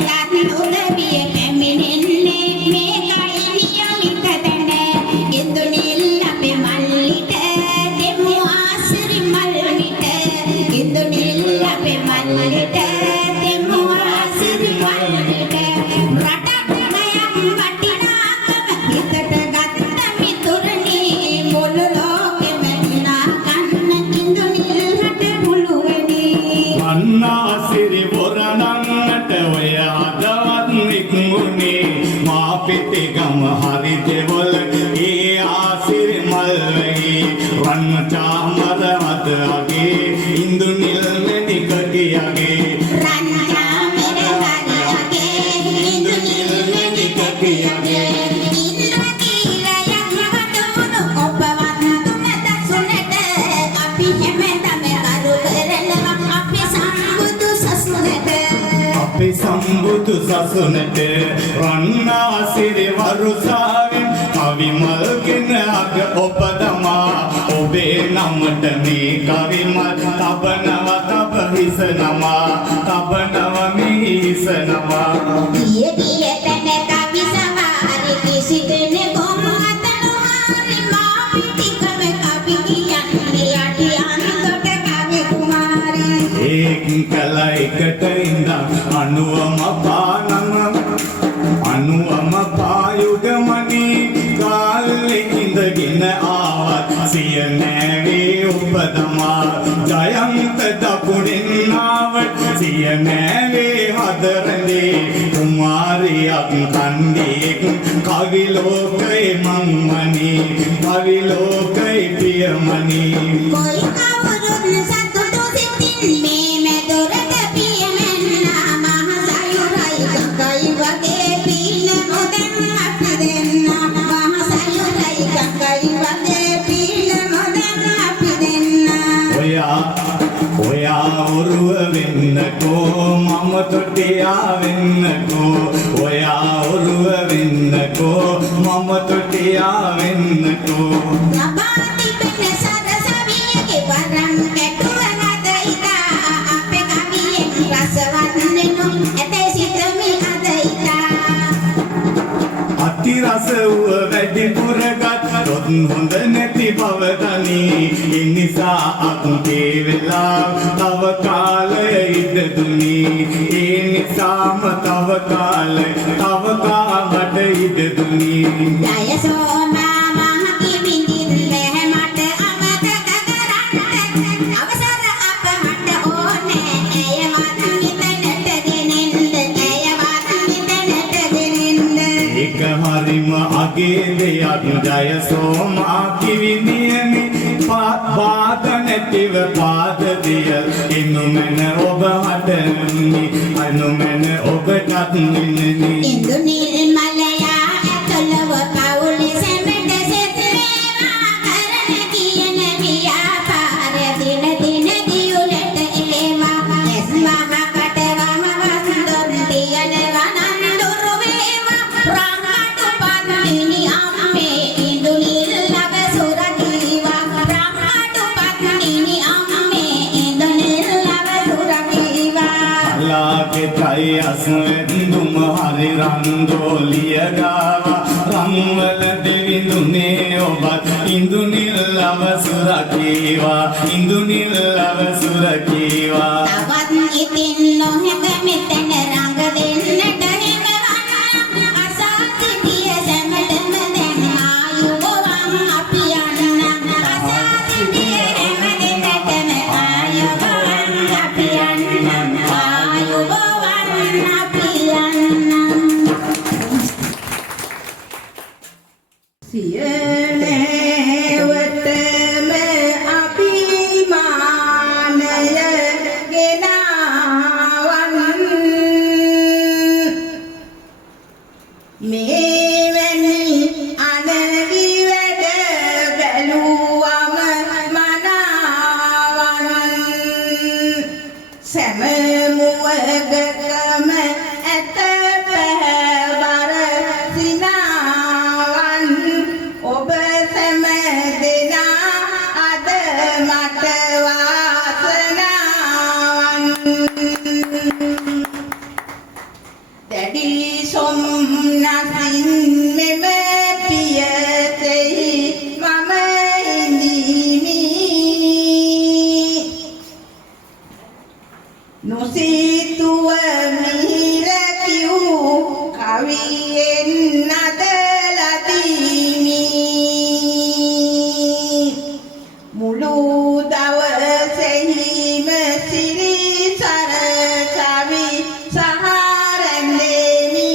දත් උදවිය පැමිණෙන්නේ මේකයි නියමිත දැන ඉන්දුනිල් අපේ මල්ලිට දෙමු ආසිරි මල්මිට ඉන්දුනිල් අපේ මල්ලිට දෙමු ආසිරි මල්මිට රටක් ගයම් වටිනාකම හිතට ගත්ත මිතුරනි මුළු ලෝකෙම දිනා ගන්න ඉන්දුනිල් රට පුළුවනි අන්නාසිරි බොරණන්නට ඔය හදවත් නික්මුණේ මා පිටිගම හරි දෙවල ඒ ආසිරි මල් වෙයි රන් චාමර හද අගේ ඉන්දුනිල් මෙනිකකියගේ රන්නා මෙර හරියගේ ඉන්දුනිල් මෙනිකකියගේ ඉන්ද්‍රකීලයක් වදුණු ඔබ වන්දුන දසුනට අපි හැමතම කරු කරනවා අපි සම්බුදු සසුනට අපේ සම්බුදු සසුනට රන්නාසිරි වරුසාවෙන් කවිමල්ගෙන අග ඔබ තමා ඔබේ නමට මේ කවිමල් තබනව තබ හිස නමා තබනව මේ හිස නමා ගිය ගිය තැන කවි සමහර කිසි කෙනෙකුම අත නොහරි මා පිටිකම කවි කියන්නේ යටි අන්තොට කවි කුමාරී ඒක කල එකට ඉඳන් අනුවම පානම අනුවම පායුගමනි කාලෙ ඉඳගෙන ආවත් සිය නෑවේ ඔබ තමා ජයන්ත දකුණින් ආවට සිය නෑවේ හදරනේ කුමාරියක් කණ්ඩියෙක් කවි ලෝකේ මම්මනි කවි ලෝකේ පියමනි කොයි කවුරුත් සතුටු සිතින් මේ මෙදොරට පියමෙන්නා මහ සයුරයි ගඟයි වගේ පින මොදන් අපි දෙන්නා මහ සයුරයි ගඟයි වගේ පින මොදන් අපි දෙන්නා ඔයා ඔරුව වෙන්නකෝ මම තොටියා වෙන්නකෝ ඔයා ඔරුව වෙන්නකෝ මම තොටියා වෙන්නකෝ ලබා තිබෙන සරසවියගේ වරම් කැටුව හදයිතා අපේ කවියෙන් රසවත් නෙනු ඇතේ සිතමි හදයිතා අතිරස වූ වැඩිපුරගත් රොත් හොඳ නැති බව තනි ඉනිසා අකුගේ වෙලා තව කාලය ඉදදුනි ඒ නිසාම තව කාලය තව කාමට ඉදදුනි ජයසෝමා මහ කිවිඳින්න මට අමතක කරන්න අවසර අපහට ඕනේ ඇයවත් මෙතනට ගෙනෙන්න ඇයවත් මෙතනට ගෙනෙන්න ඒක හරිම අගේ දෙයක් ජයසෝමා කිවිඳියනි පාද නැතිව පාද දිය ඉනුමන ඔබ හදන්නේ අනුමන ඔබටත් නිනනි ඉන්දුනිල් මලයා ඇතුළව පවුලේ සැමට සෙත් මේවා කරන කියන ව්‍යාපාරය දින දින දියුලට ඒවා ඇස් මහකට වාගේ කයි අස්වෙන්දුම හරි රන්දෝලිය ගාවා රන්වල දෙවිඳුනේ ඔබත් ඉඳුනිල්ලව සුරකීවා ඉඳුනිල්ලව සුරකීවා තවත් ඉතින් නොහැක මෙතන රඟ දෙන්නට හිමවන්න අසා සිටිය සැමටම දැන් ආයුබෝවන් අපි යන්න අසා සිටිය හැම දෙයකටම ආයුබෝවන් අපි යන්න ආයුබෝවන් අපි යන්න සියලේවටම අභිමානය ගෙනාවන් මේවැනි අනවි වැඩ බැලුවම මනාවන් සැම මුවගකම ඇත පැහැබර සිනාවන් ඔබ සැම දෙනා අද මට වාසනාවන් දැඩි සොම්නසින් මෙම පියතෙහි මම ඉඳීමි නොසිතුව මිහිර කිව් කවියෙන් නදලදීමි මුළු දවසෙහිම සිරිසර කවි සහරැඳෙමි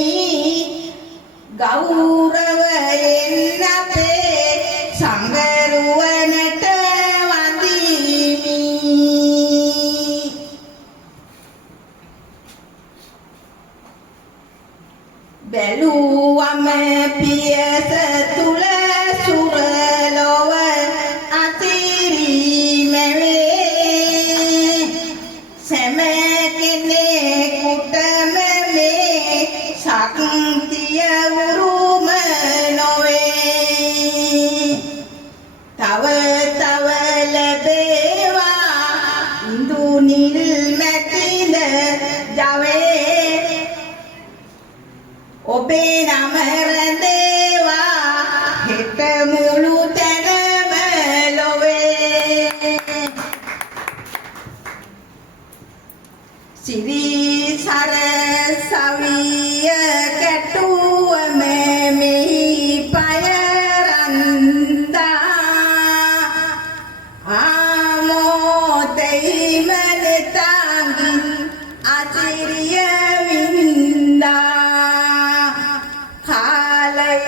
ගෞරවයෙන් අපේ සංගරුවනට වඳිමි බැලුවම පියස තුල සුරලොව අතිරිමැවේ සැම කෙනෙකුටම මේ ශක්තිය උරුම නොවේ තව තව ලැබේවා ඉඳුනිල් මැතිද ජවේ ඔබේ නම රැඳේවා හෙට මුළු තැනම ලොවේ සිරිසර සවිය කැටුවම මෙහි පය රන්දා ආමෝතෙහිම නෙතංගින් අචිරිය වින්දා කාලය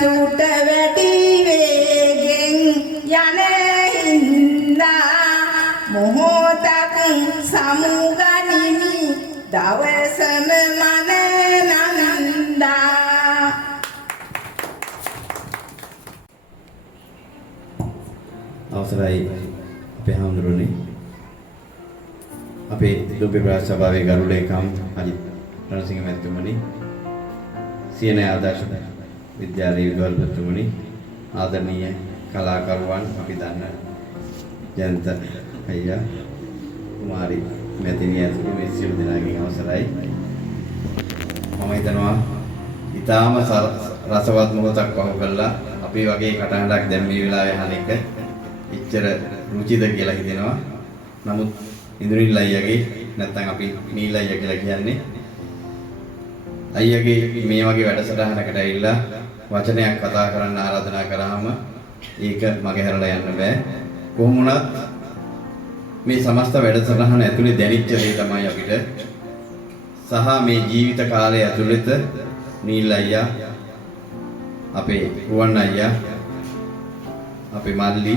සුට වැඩි වේගෙන් යන හින්දා මොහොතක් සමුගනිමි දවසම මනනන්දා අවසරයි අපේ හාමුදුරනේ අපේ දුම්බේ ප්‍රාදේශ සභාවේ ගරු ලේකම් අජිත් රණසිංහ මැතිතුමනි සියනෑ ආදර්ශ විද්‍යාලයේ විදුහල්පතිතුමනි ආදරණීය කලාකරුවන් අපි දන්න ජයන්ත අයියා කුමාරි මැතිණිය ඇතුළු මේ සියලු දෙනාගෙන් අවසරයි මම හිතනවා ඊටාම රසවත් මොහොතක් වහු කළා අපි වගේ කටහඬක් දැන් මේ වෙලාවේ අහන එක එච්චර රුචිද කියලා හිතෙනවා නමුත් ඉඳුනිල් අයියාගේ නැත්නම් අපි නීල් අයියා කියලා කියන්නේ අයියාගේ මේ වගේ වැඩසටහනකට ඇවිල්ලා වචනයක් කතා කරන්න ආරාධනා කරාම ඒක මගේ හැරලා යන්න බෑ කොහොම වුණත් මේ සමස්ත වැඩසටහන ඇතුලේ දැනෙච්ච දේ තමයි අපිට සහ මේ ජීවිත කාලය ඇතුළත නීල් අයියා අපේ රුවන් අයියා අපේ මල්ලි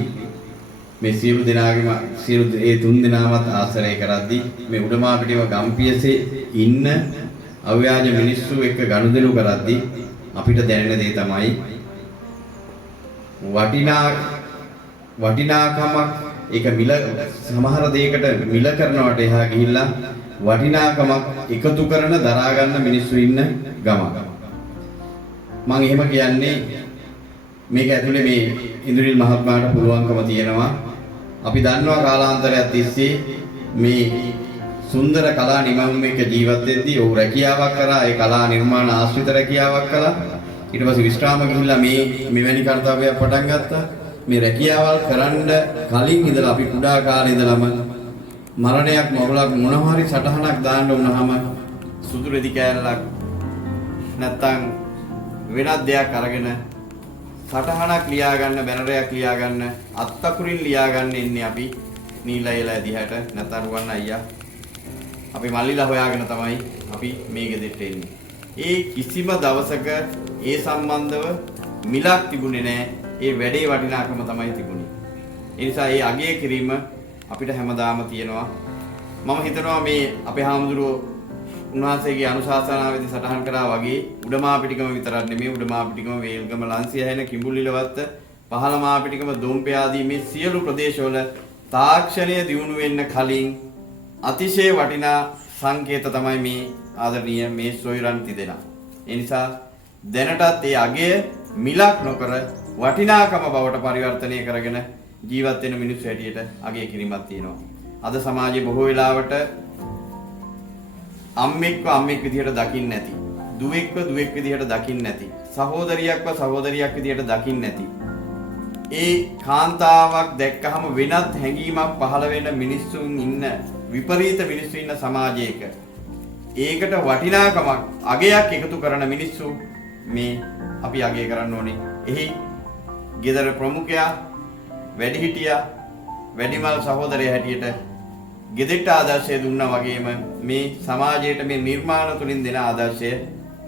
මේ සියලු දෙනාගේම සියලු ඒ තුන් දෙනාමත් ආශ්‍රය කරද්දී මේ උඩමාපිටියව ගම්පියසේ ඉන්න අව්‍යාජ මිනිස්සු එක්ක ගනුදෙනු කරද්දී අපිට දැනෙන දේ තමයි වටිනාකමක් ඒක මිල සමහර දෙයකට මිල කරනවට එහා ගිහිල්ලා වටිනාකමක් එකතු කරන දරා ගන්න මිනිස්සු ඉන්න ගමක්. මම එහෙම කියන්නේ මේක ඇතුලේ මේ ඉන්ද්‍රනිල් මහත්මයාට පුළුවන්කම තියෙනවා. අපි දන්නවා කාලාන්තරයක් තිස්සේ මේ සුන්දර කලා නිමවුම් එක්ක ජීවත් වෙද්දී ඔහු රැකියාවක් කරා. ඒ කලා නිර්මාණ ආශ්‍රිත රැකියාවක් කළා. ඊට පස්සේ විශ්‍රාම ගිහිල්ලා මේ මෙවැනි කාර්යයක් පටන් ගත්තා. මේ රැකියාවල් කරන්න කලින් ඉඳලා අපි කුඩා කාලේ ඉඳලම මරණයක් මොහොලක් මොනවා හරි සටහනක් දාන්න වුණාම සුදු රෙදි කෑල්ලක් නැත්තම් වෙනත් දෙයක් අරගෙන සටහනක් ලියා ගන්න, බැනරයක් ලියා ගන්න, අත්තකුරින් ලියා ගන්න ඉන්නේ අපි නීලයලා දිහාට නැත්තම් රුවන් අයියා. අපි මල්ලිලා හොයාගෙන තමයි අපි මේ ගෙදරට එන්නේ. ඒ කිසිම දවසක ඒ සම්බන්ධව මිලක් තිබුණේ නැහැ. ඒ වැඩේ වටිනාකම තමයි තිබුණේ. ඒ නිසා ඒ අගය කිරීම අපිට හැමදාම තියෙනවා. මම හිතනවා මේ අපේ හාමුදුරුවෝ උන්වහන්සේගේ අනුශාසනාවේදී සටහන් කරා වගේ උඩමාපිටිකම විතරක් නෙමෙයි උඩමාපිටිකම වේල්ගම ලන්සිය හැන කිඹුල්ලිලවත්ත පහළමාපිටිකම දොම්පේ ආදී මේ සියලු ප්‍රදේශවල තාක්ෂණය දියුණු වෙන්න කලින් අතිශය වටිනා සංකේත තමයි මේ ආදරණීය මේ සොයුරන් තිදෙනා. ඒ නිසා දැනටත් ඒ අගය මිලක් නොකර වටිනාකම බවට පරිවර්තනය කරගෙන ජීවත් වෙන මිනිස්සු හැටියට අගය කිරීමක් තියෙනවා. අද සමාජයේ බොහෝ වෙලාවට අම්මෙක්ව අම්මෙක් විදිහට දකින්න නැති, දුවෙක්ව දුවෙක් විදිහට දකින්න නැති, සහෝදරියක්ව සහෝදරියක් විදිහට දකින්න නැති. ඒ කාන්තාවක් දැක්කහම වෙනත් හැඟීමක් පහළ වෙන මිනිස්සුන් ඉන්න විපරීත මිනිස්සු ඉන්න සමාජයක ඒකට වටිනාකමක් අගයක් එකතු කරන මිනිස්සු මේ අපි අගය කරන්න ඕනේ. එහි ගෙදර ප්‍රමුඛයා, වැඩිහිටියා, වැඩිමල් සහෝදරයා හැටියට ගෙදෙට්ට ආදර්ශය දුන්නා වගේම මේ සමාජයට මේ නිර්මාණ තුලින් දෙන ආදර්ශය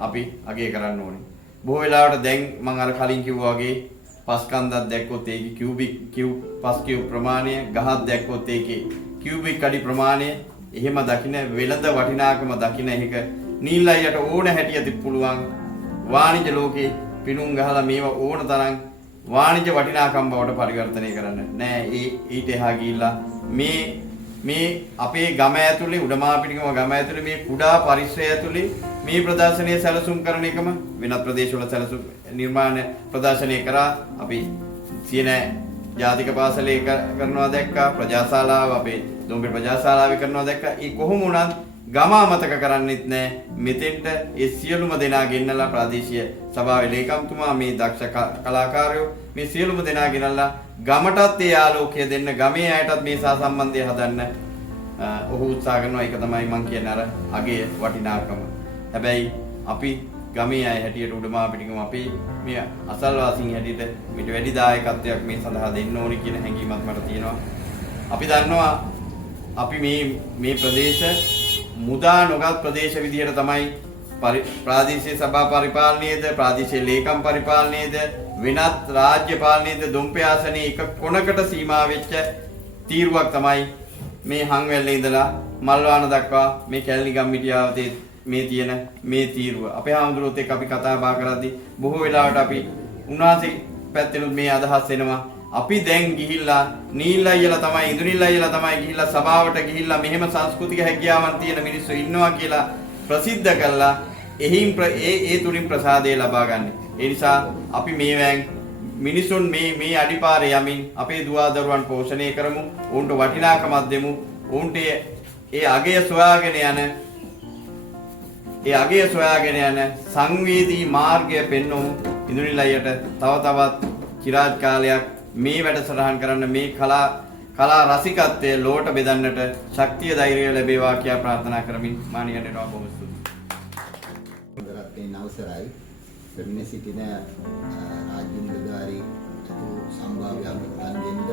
අපි අගය කරන්න ඕනේ. බොහෝ වෙලාවට දැන් මම අර කලින් කිව්වා වගේ පස්කන්දක් දැක්කොත් ඒකේ කියුබික් පස් කියු ප්‍රමාණය, ගහක් දැක්කොත් ඒකේ කියුබික් අඩි ප්‍රමාණය එහෙම දකින්න වෙළඳ වටිනාකම දකින්න එක නීලයට ඕන හැටියට පුළුවන් වාණිජ ලෝකේ පිණුම් ගහලා මේවා ඕන තරම් වාණිජ වටිනාකම් බවට පරිවර්තනය කරන්න නෑ. ඊට එහා ගිහිල්ලා මේ අපේ ගම ඇතුලේ උඩමාපිටිකම ගම ඇතුලේ මේ කුඩා පරිසරය ඇතුලේ මේ ප්‍රදර්ශනීය සැලසුම් කරන එකම වෙනත් ප්‍රදේශවල සැලසුම් නිර්මාණ ප්‍රදර්ශනය කරා. අපි සියන ජාතික පාසලේ කරනවා දැක්කා, ප්‍රජාශාලාව අපේ දොම්බේ ප්‍රජාශාලාවේ කරනවා දැක්කා. ඒ කොහොම වුණත් ගම අමතක කරන්නෙත් නෑ. මෙතෙන්ට ඒ සියලුම දෙනා ගෙන්නලා ප්‍රාදේශීය සභාවේ ලේකම්තුමා, මේ දක්ෂ කලාකාරයෝ මේ සියලුම දෙනා ගෙනල්ලා ගමටත් ඒ ආලෝකය දෙන්න, ගමේ අයටත් මේ සා සම්බන්ධය හදන්න ඔහු උත්සාහ කරනවා. ඒක තමයි මම කියන්නේ අර අගේ වටිනාකම. හැබැයි අපි ගමේ අය හැටියට උඩමාපිටිකම අපි මේ අසල්වාසීන් හැටියට මිට වැඩි දායකත්වයක් මේ සඳහා දෙන්න ඕනි කියන හැඟීමක් මට තියෙනවා. අපි දන්නවා අපි මේ ප්‍රදේශ මුදා නොගත් ප්‍රදේශ විදිහට තමයි ප්‍රාදේශීය සභා පරිපාලනයේද, ප්‍රාදේශීය ලේකම් පරිපාලනයේද, වෙනත් රාජ්‍ය පාලනයේද දොම්පේ ආසනයේ එක කොනකට සීමා වෙච්ච තීරුවක් තමයි මේ හංවැල්ලේ ඉඳලා මල්වාන දක්වා මේ කැලණි ගම්මිටියාවතේ මේ තියෙන මේ තීරුව. අපේ හාමුදුරුවෝත් එක්ක අපි කතා බහ කරද්දී බොහෝ වෙලාවට අපි උන්වහන්සේ පැත්තෙනුත් මේ අදහස් එනවා. අපි දැන් ගිහිල්ලා නීල් අයියලා තමයි, ඉඳුනිල් අයියලා තමයි ගිහිල්ලා සභාවට ගිහිල්ලා මෙහෙම සංස්කෘතික හැකියාවන් තියෙන මිනිස්සු ඉන්නවා කියලා ප්‍රසිද්ධ කළා. එහින් ඒ තුලින් ප්‍රසාදය ලබා ගන්න. ඒ නිසා අපි මේවෙන් මිනිසුන් මේ අඩිපාරේ යමින් අපේ දුවා දරුවන් පෝෂණය කරමු. උන්ට වටිනාකමක් දෙමු. උන්ට ඒ අගය සොයාගෙන යන සංවේදී මාර්ගය පෙන්වමු. ඉඳුනිල් අයියට තව තවත් চিරාත් කාලයක් මේ වැඩසටහන් කරන්න, මේ කලා රසිකත්වය ලෝට බෙදන්නට ශක්තිය ධෛර්යය ලැබේවා කියලා ප්‍රාර්ථනා කරමින් මා නිකන්නවා බොහොම ස්තුතියි. දරත්ේ අවසරයි. පෙරණ සිටින රාජ්‍ය නිලධාරී සම්භාව්‍ය අමිතන්ගෙන්ද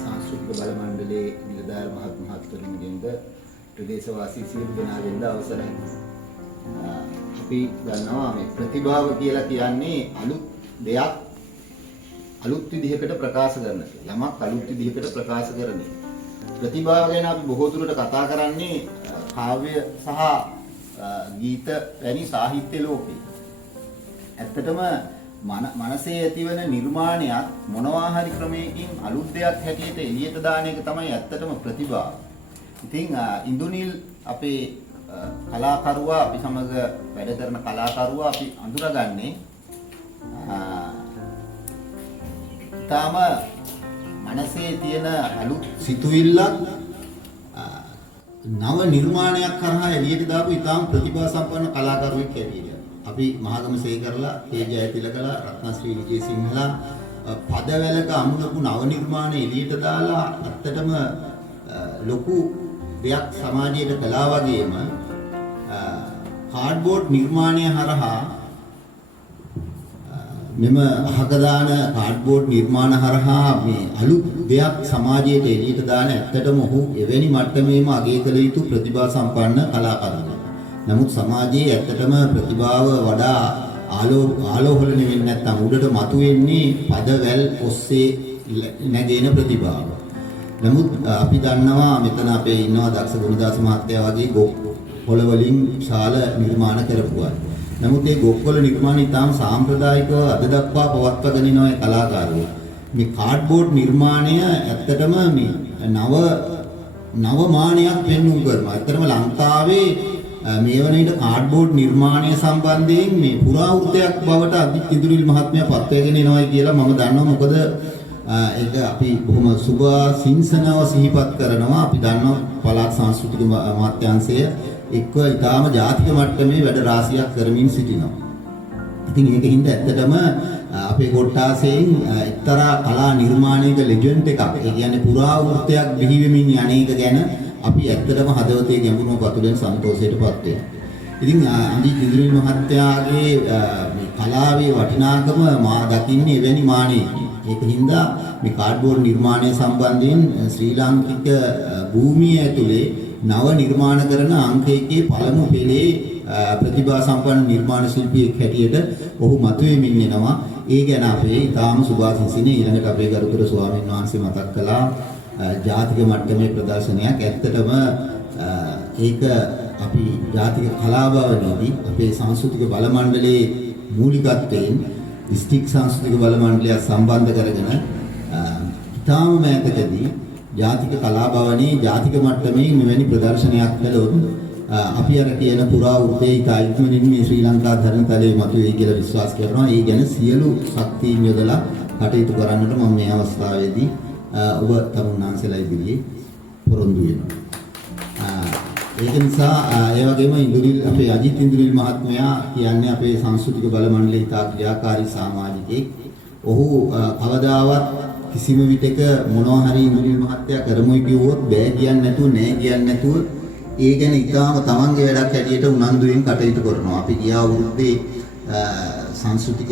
සංස්කෘතික බල මණ්ඩලයේ නිලධාරී මහත්මතුන්ගෙන්ද ප්‍රදේශවාසී සියලු දෙනාගෙන්ද අවසරයි. අපි දන්නවා මේ ප්‍රතිභාව කියලා කියන්නේ අලුත් දෙයක් අලුත් විදිහකට ප්‍රකාශ කරන එක. යමක් අලුත් විදිහකට ප්‍රකාශ කරන එක. ප්‍රතිභාව ගැන අපි බොහෝ දුරට කතා කරන්නේ කාව්‍ය සහ ගීත වැනි සාහිත්‍ය ලෝකේ. ඇත්තටම මනසේ ඇතිවන නිර්මාණයක් මොනවා හරි ක්‍රමයකින් අලුත් දෙයක් හැටියට එළියට දාන එක තමයි ඇත්තටම ප්‍රතිභාව. ඉතින් ඉන්දුනිල් අපේ කලාකරුවා, අපි සමග වැඩ කරන කලාකරුවා අපි අඳුරගන්නේ තාම මනසේ තියෙන අලුත් සිතුවිල්ලක් නව නිර්මාණයක් කරහා එළියට දාපු ඉතාම ප්‍රතිභා සම්පන්න කලාකරුවෙක් හැටියට අපි මහගම සේකරලා තේජයතිලකලා රත්නශ්‍රී විජේසිංහලා පදවැලක අමුණපු නව නිර්මාණ එළියට දාලා ඇත්තටම ලොකු දෙයක් සමාජයට කළා වගේම කාඩ්බෝඩ් නිර්මාණය හරහා මෙම අහක දාන කාඩ්බෝඩ් නිර්මාණ හරහා මේ අලුත් දෙයක් සමාජයට එළියට දාන ඇත්තටම ඔහු එවැනි මට්ටමේම අගය කළ යුතු ප්‍රතිභා සම්පන්න කලාකරුවෙක්. නමුත් සමාජයේ ඇත්තටම ප්‍රතිභාව වඩා ආලෝකණය වෙන්නේ නැත්නම් උඩට මතුවෙන්නේ පදවැල් ඔස්සේ නැගෙන ප්‍රතිභාව. නමුත් අපි දන්නවා මෙතන අපේ ඉන්නවා දක්ෂ ගුණදාස මහත්තයා වගේ ගොක්කොළ වලින් ශාල නිර්මාණ කරපුවා. නමුත් මේ ගොක්කොළ නිර්මාණ ඉතාම සාම්ප්‍රදායිකව අද දක්වා පවත්වාගෙන යන කලාකාරයෝ. මේ කාඩ්බෝඩ් නිර්මාණය ඇත්තටම මේ නව මානයක් පෙන්වුම් කරනවා. ඇත්තටම ලංකාවේ මේ වන විට කාඩ්බෝඩ් නිර්මාණය සම්බන්ධයෙන් මේ පුරාවෘත්තයක් බවට අදිත් ඉදිරිල් මහත්මයා පත්වගෙන එනවායි කියලා මම දන්නවා. මොකද ඒක අපි බොහොම සුභාසිංසනව සිහිපත් කරනවා. අපි දන්නවා පළාත් සංස්කෘතික අමාත්‍යාංශය එක්ක ඊටාම ජාතික මට්ටමේ වැඩ රාශියක් කරමින් සිටිනවා. ඉතින් ඒකින්ද ඇත්තටම අපේ කොට්ටාසයෙන් එක්තරා කලා නිර්මාණයක ලෙජන්ඩ් එකක්. ඒ කියන්නේ පුරාවෘත්තයක් බිහි වෙමින් යන්නේක ගැන අපි ඇත්තටම හදවතේ ගැඹුරුම පතුලෙන් සන්තෝෂයටපත් වෙනවා. ඉතින් අනිත් ඉන්ද්‍රිල් මහත්තයාගේ මේ කලාවේ වටිනාකම මා දකින්නේ එවැනි මානෙකින්. ඒකින්ද මේ කාඩ්බෝඩ් නිර්මාණය සම්බන්ධයෙන් ශ්‍රී ලාංකික භූමිය ඇතුලේ නව නිර්මාණ කරන අංක 1 පළමු පෙළේ ප්‍රතිභා සම්පන්න නිර්මාණ ශිල්පියෙක් හැටියට ඔහු මතුවෙමින් එනවා. ඒ ගැන අපේ ඊටාම සුභාසිංසනේ ඊළඟට අපේ ගරුතර ස්වාමීන් වහන්සේ මතක් කළා ජාතික මට්ටමේ ප්‍රදර්ශනයක්. ඇත්තටම ඒක අපි ජාතික කලාභවනයේදී අපේ සංස්කෘතික බල මණ්ඩලයේ මූලිකත්වයෙන් දිස්ත්‍රික් සංස්කෘතික බල මණ්ඩලය සම්බන්ධ කරගෙන ඊටාම මෑතකදී ජාතික කලාභවනයේ ජාතික මට්ටමේ මෙවැනි ප්‍රදර්ශනයක් කළොත් අපි අර කියන පුරාවෘත්තයේ ඉතාලිතුමින් මේ ශ්‍රී ලංකා ධර්මතලයේ මතුවේ කියලා විශ්වාස කරනවා. ඒ ගැන සියලු ශක්තියින් යොදලා කටයුතු කරන්නට මම මේ අවස්ථාවේදී ඔබ තරුණාංශලා ඉදිරියේ පොරොන්දු වෙනවා. ඒක නිසා ඒ වගේම ඉන්දුරිල් අපේ අජිත් ඉන්දුරිල් මහත්මයා කියන්නේ අපේ සංස්කෘතික බල මණ්ඩලයේ ඉතා ක්‍රියාකාරී සමාජිකයෙක්. ඔහු කවදාවත් කිසිම විටක මොනවා හරි ඉන්දුරිල් මහත්තයා කරමුයි කිව්වොත් බෑ කියන්නේ නැතුව නෑ කියන්නේ නැතුව ඒ ගැන ඉතාම තමන්ගේ වැඩක් හැටියට උනන්දුවෙන් කටයුතු කරනවා. අපි ගිය අවුරුද්දේ සංස්කෘතික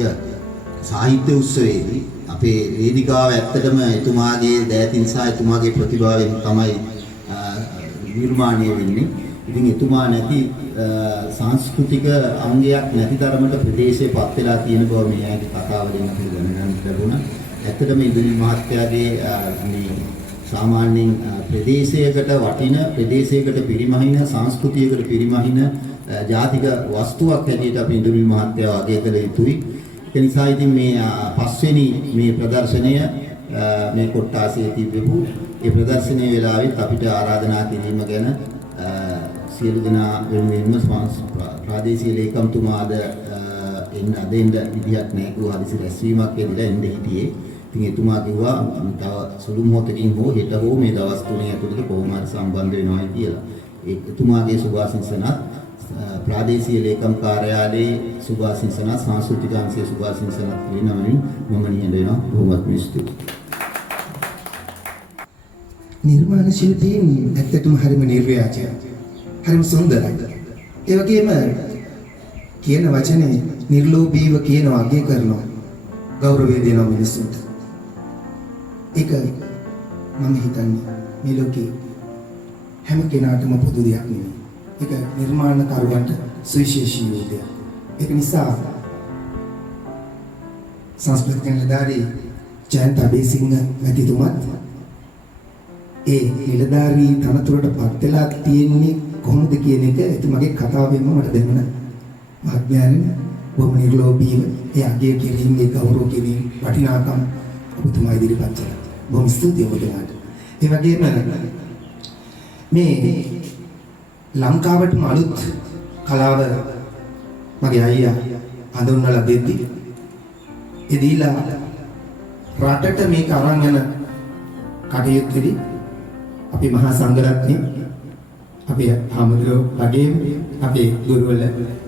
සාහිත්‍ය උත්සවයේදී අපේ වේදිකාව ඇත්තටම එතුමාගේ දෑතින් සහ එතුමාගේ ප්‍රතිභාවෙන් තමයි නිර්මාණය වෙන්නේ. ඉතින් එතුමා නැති සංස්කෘතික අංගයක් නැති තරමට ප්‍රදේශයේ පත් වෙලා තියෙන බව මේ ආයේ කතාවලින් අපිට දැනගන්න ලැබුණා. ඇත්තටම ඉදිරි මහත්තයාගේ මේ සාමාන්‍යයෙන් ප්‍රදේශයකට වටින ප්‍රදේශයකට පිරිමහින සංස්කෘතියකට පිරිමහින ජාතික වස්තුවක් හැටියට අපි ඉදිරි මහත්තයා වගේ කළ යුතුයි. ඒ නිසා ඉතින් මේ පස්වෙනි මේ ප්‍රදර්ශනය මේ කොට්ටාසයේ තිබෙපු ඒ ප්‍රදර්ශනයේ වෙලාවෙත් අපිට ආරාධනා කිරීම ගැන සියලු දෙනා වෙනුවෙන්ම ප්‍රාදේශීය ලේකම්තුමාද එන්න විදියක් නැහැ කිව්වා. හදිසි රැස්වීමක් ඇදලා එන්න හිටියේ. ඉතින් එතුමා කිව්වා තව සුළු මොහොතකින් හෝ හෙට හෝ මේ දවස් තුනේ ඇතුළත කොහොම හරි සම්බන්ධ වෙනවායි කියලා. ඒ එතුමාගේ සුභාසිංසනත් ප්‍රාදේශීය ලේකම් කාර්යාලයේ සුභාසිංසනත් සංස්කෘතික අංශයේ සුභාසිංසනත් වෙනවමින් මම නිහඬ වෙනවා. බොහොමත් ස්තුතියි. නිර්මාණ ශිල්පීන් ඇත්තටම හරිම නිර්ව්‍යාජය. හරිම සුන්දරයි. ඒ වගේම කියන වචනේ නිර්ලෝභීව කියන වගේ කරනවා. ගෞරවය දෙනවා මිනිස්සුන්ට. ඒක මම හිතන්නේ මේ ලෝකේ හැම කෙනාටම පොදු දෙයක් නෙවෙයි. ඒක නිර්මාණකරුවන්ට සුවිශේෂී වූ දෙයක්. ඒක නිසා සංස්කෘතික නිලධාරී ජයන්ත අබේසිංහ මැතිතුමත් ඒ නිලධාරී තනතුරට පත් වෙලා තියෙන්නේ කොහොමද කියන එක එතුමගේ කතාවෙන්ම මට දැනුණා. මහත්මයාණන් බොහොම නිර්ලෝභීව ඒ අගය කිරීමේ ගෞරව කිරීම වටිනාකම් ඔබතුමා ඉදිරිපත් කළා. බොහොම ස්තුතියි ඔබතුමාට. ඒ වගේම මේ ලංකාවටම අලුත් කලාව මගේ අයියා හඳුන්වලා දෙද්දී එදීලා රටට මේක අරන් යන කටයුත්තේදී අපි මහා සංඝරත්නයේ අපේ හාමුදුරුවෝ වගේම අපේ ගුරුවල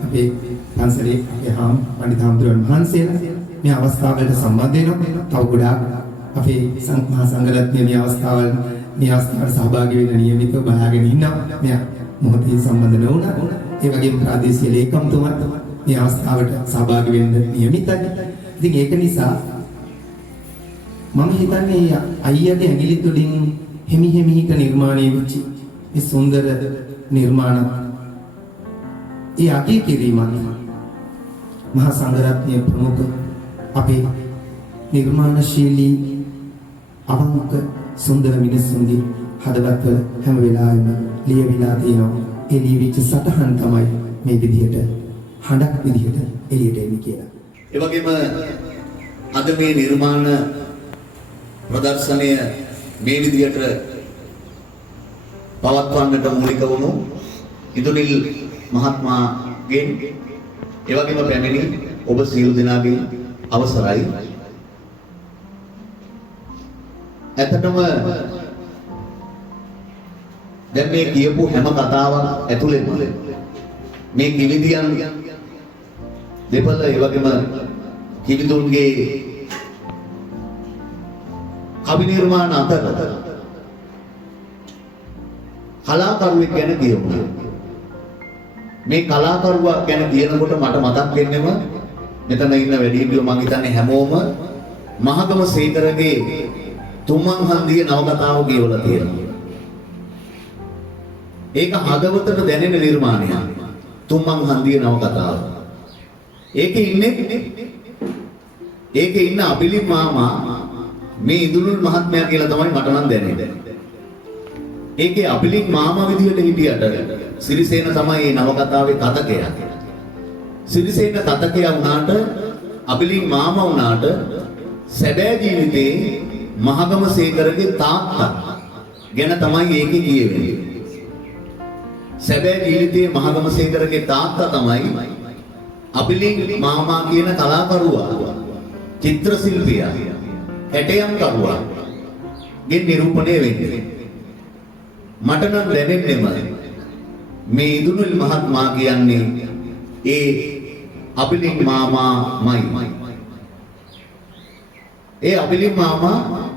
අපේ පන්සලේ අපේ පඬිත් හාමුදුරුවන් වහන්සේලා මේ අවස්ථාවලට සම්බන්ධ වෙනවා. තව ගොඩාක් අපේ මහා සංඝරත්නය මේ අවස්ථාවට සහභාගී වෙන්න නියමිතව බලාගෙන ඉන්නවා. මෙයා මොහොතේ සම්බන්ධ නොවුණා. ඒ වගේම ප්‍රාදේශීය ලේකම්තුමත් මේ අවස්ථාවට සහභාගී වෙන්න නියමිතයි. ඉතින් ඒක නිසා මම හිතන්නේ අයියාගේ ඇඟිලි තුලින් හිමි හිමිට නිර්මාණය වෙච්ච මේ සුන්දර නිර්මාණ ඒ අගය කිරීමත් මහා සංඝරත්නයේ ප්‍රමුඛ අපේ නිර්මාණශීලී අවංක සුන්දර මිනිස්සුන්ගේ හදවත්වල හැම වෙලාවෙම ලියවිලා තියෙනවා. ඒ ලියවිච්ච සටහන් තමයි මේ විදිහට හඬක් විදිහට එළියට එන්නේ කියලා. ඒ වගේම අද මේ නිර්මාණ ප්‍රදර්ශනය මේ විදිහට පවත්වන්නට මූලික වුණු ඉදුනිල් මහත්මයාගෙන් ඒ වගේම පැමිණි ඔබ සියලු දෙනාගේ අවසරයි. ඇත්තටම දැන් මේ කියපු හැම කතාවක් ඇතුළේම මේ කිවිදියන් දෙපළ ඒ වගේම කිවිදුන්ගේ කවි නිර්මාණ අතර කලාකරුවෙක් ගැන කියමු. මේ කලාකරුවා ගැන කියනකොට මට මතක් වෙන්නේම මෙතන ඉන්න වැඩිහිටියෝ මං හිතන්නේ හැමෝම මහගම සේකරගේ තුම්මන් හන්දියේ නවකතාව කියවලා තියෙනවා. ඒක හදවතට දැනෙන නිර්මාණයක්. තුම්මන් හන්දියේ නවකතාව. ඒකේ ඉන්න අපිලි මාමා මේ ඉදුනුල් මහත්මයා කියලා තමයි මට නම් දැනෙන්නේ. ඒකේ අපිලි මාමා විදිහට හිටියට සිරිසේන තමයි මේ නවකතාවේ කතකයා. සිරිසේන කතකයා වුණාට අපිලි මාමා වුණාට සැබෑ ජීවිතේ මහගම සේකරගේ තාත්තා ගැන තමයි ඒකේ කියවෙන්නේ. සැබෑ ජීවිතේ මහගම සේකරගේ තාත්තා තමයි අපිලි මාමා කියන කලාකරුවා, චිත්‍ර ශිල්පියා, ඇටයම් කරුවා ගේ නිරූපණය වෙන්නේ. මට නම් දැනෙන්නේම මේ ඉදුනුල් මහත්මයා කියන්නේ ඒ අපිලි මාමාමයි. ඒ අපිලි මාමා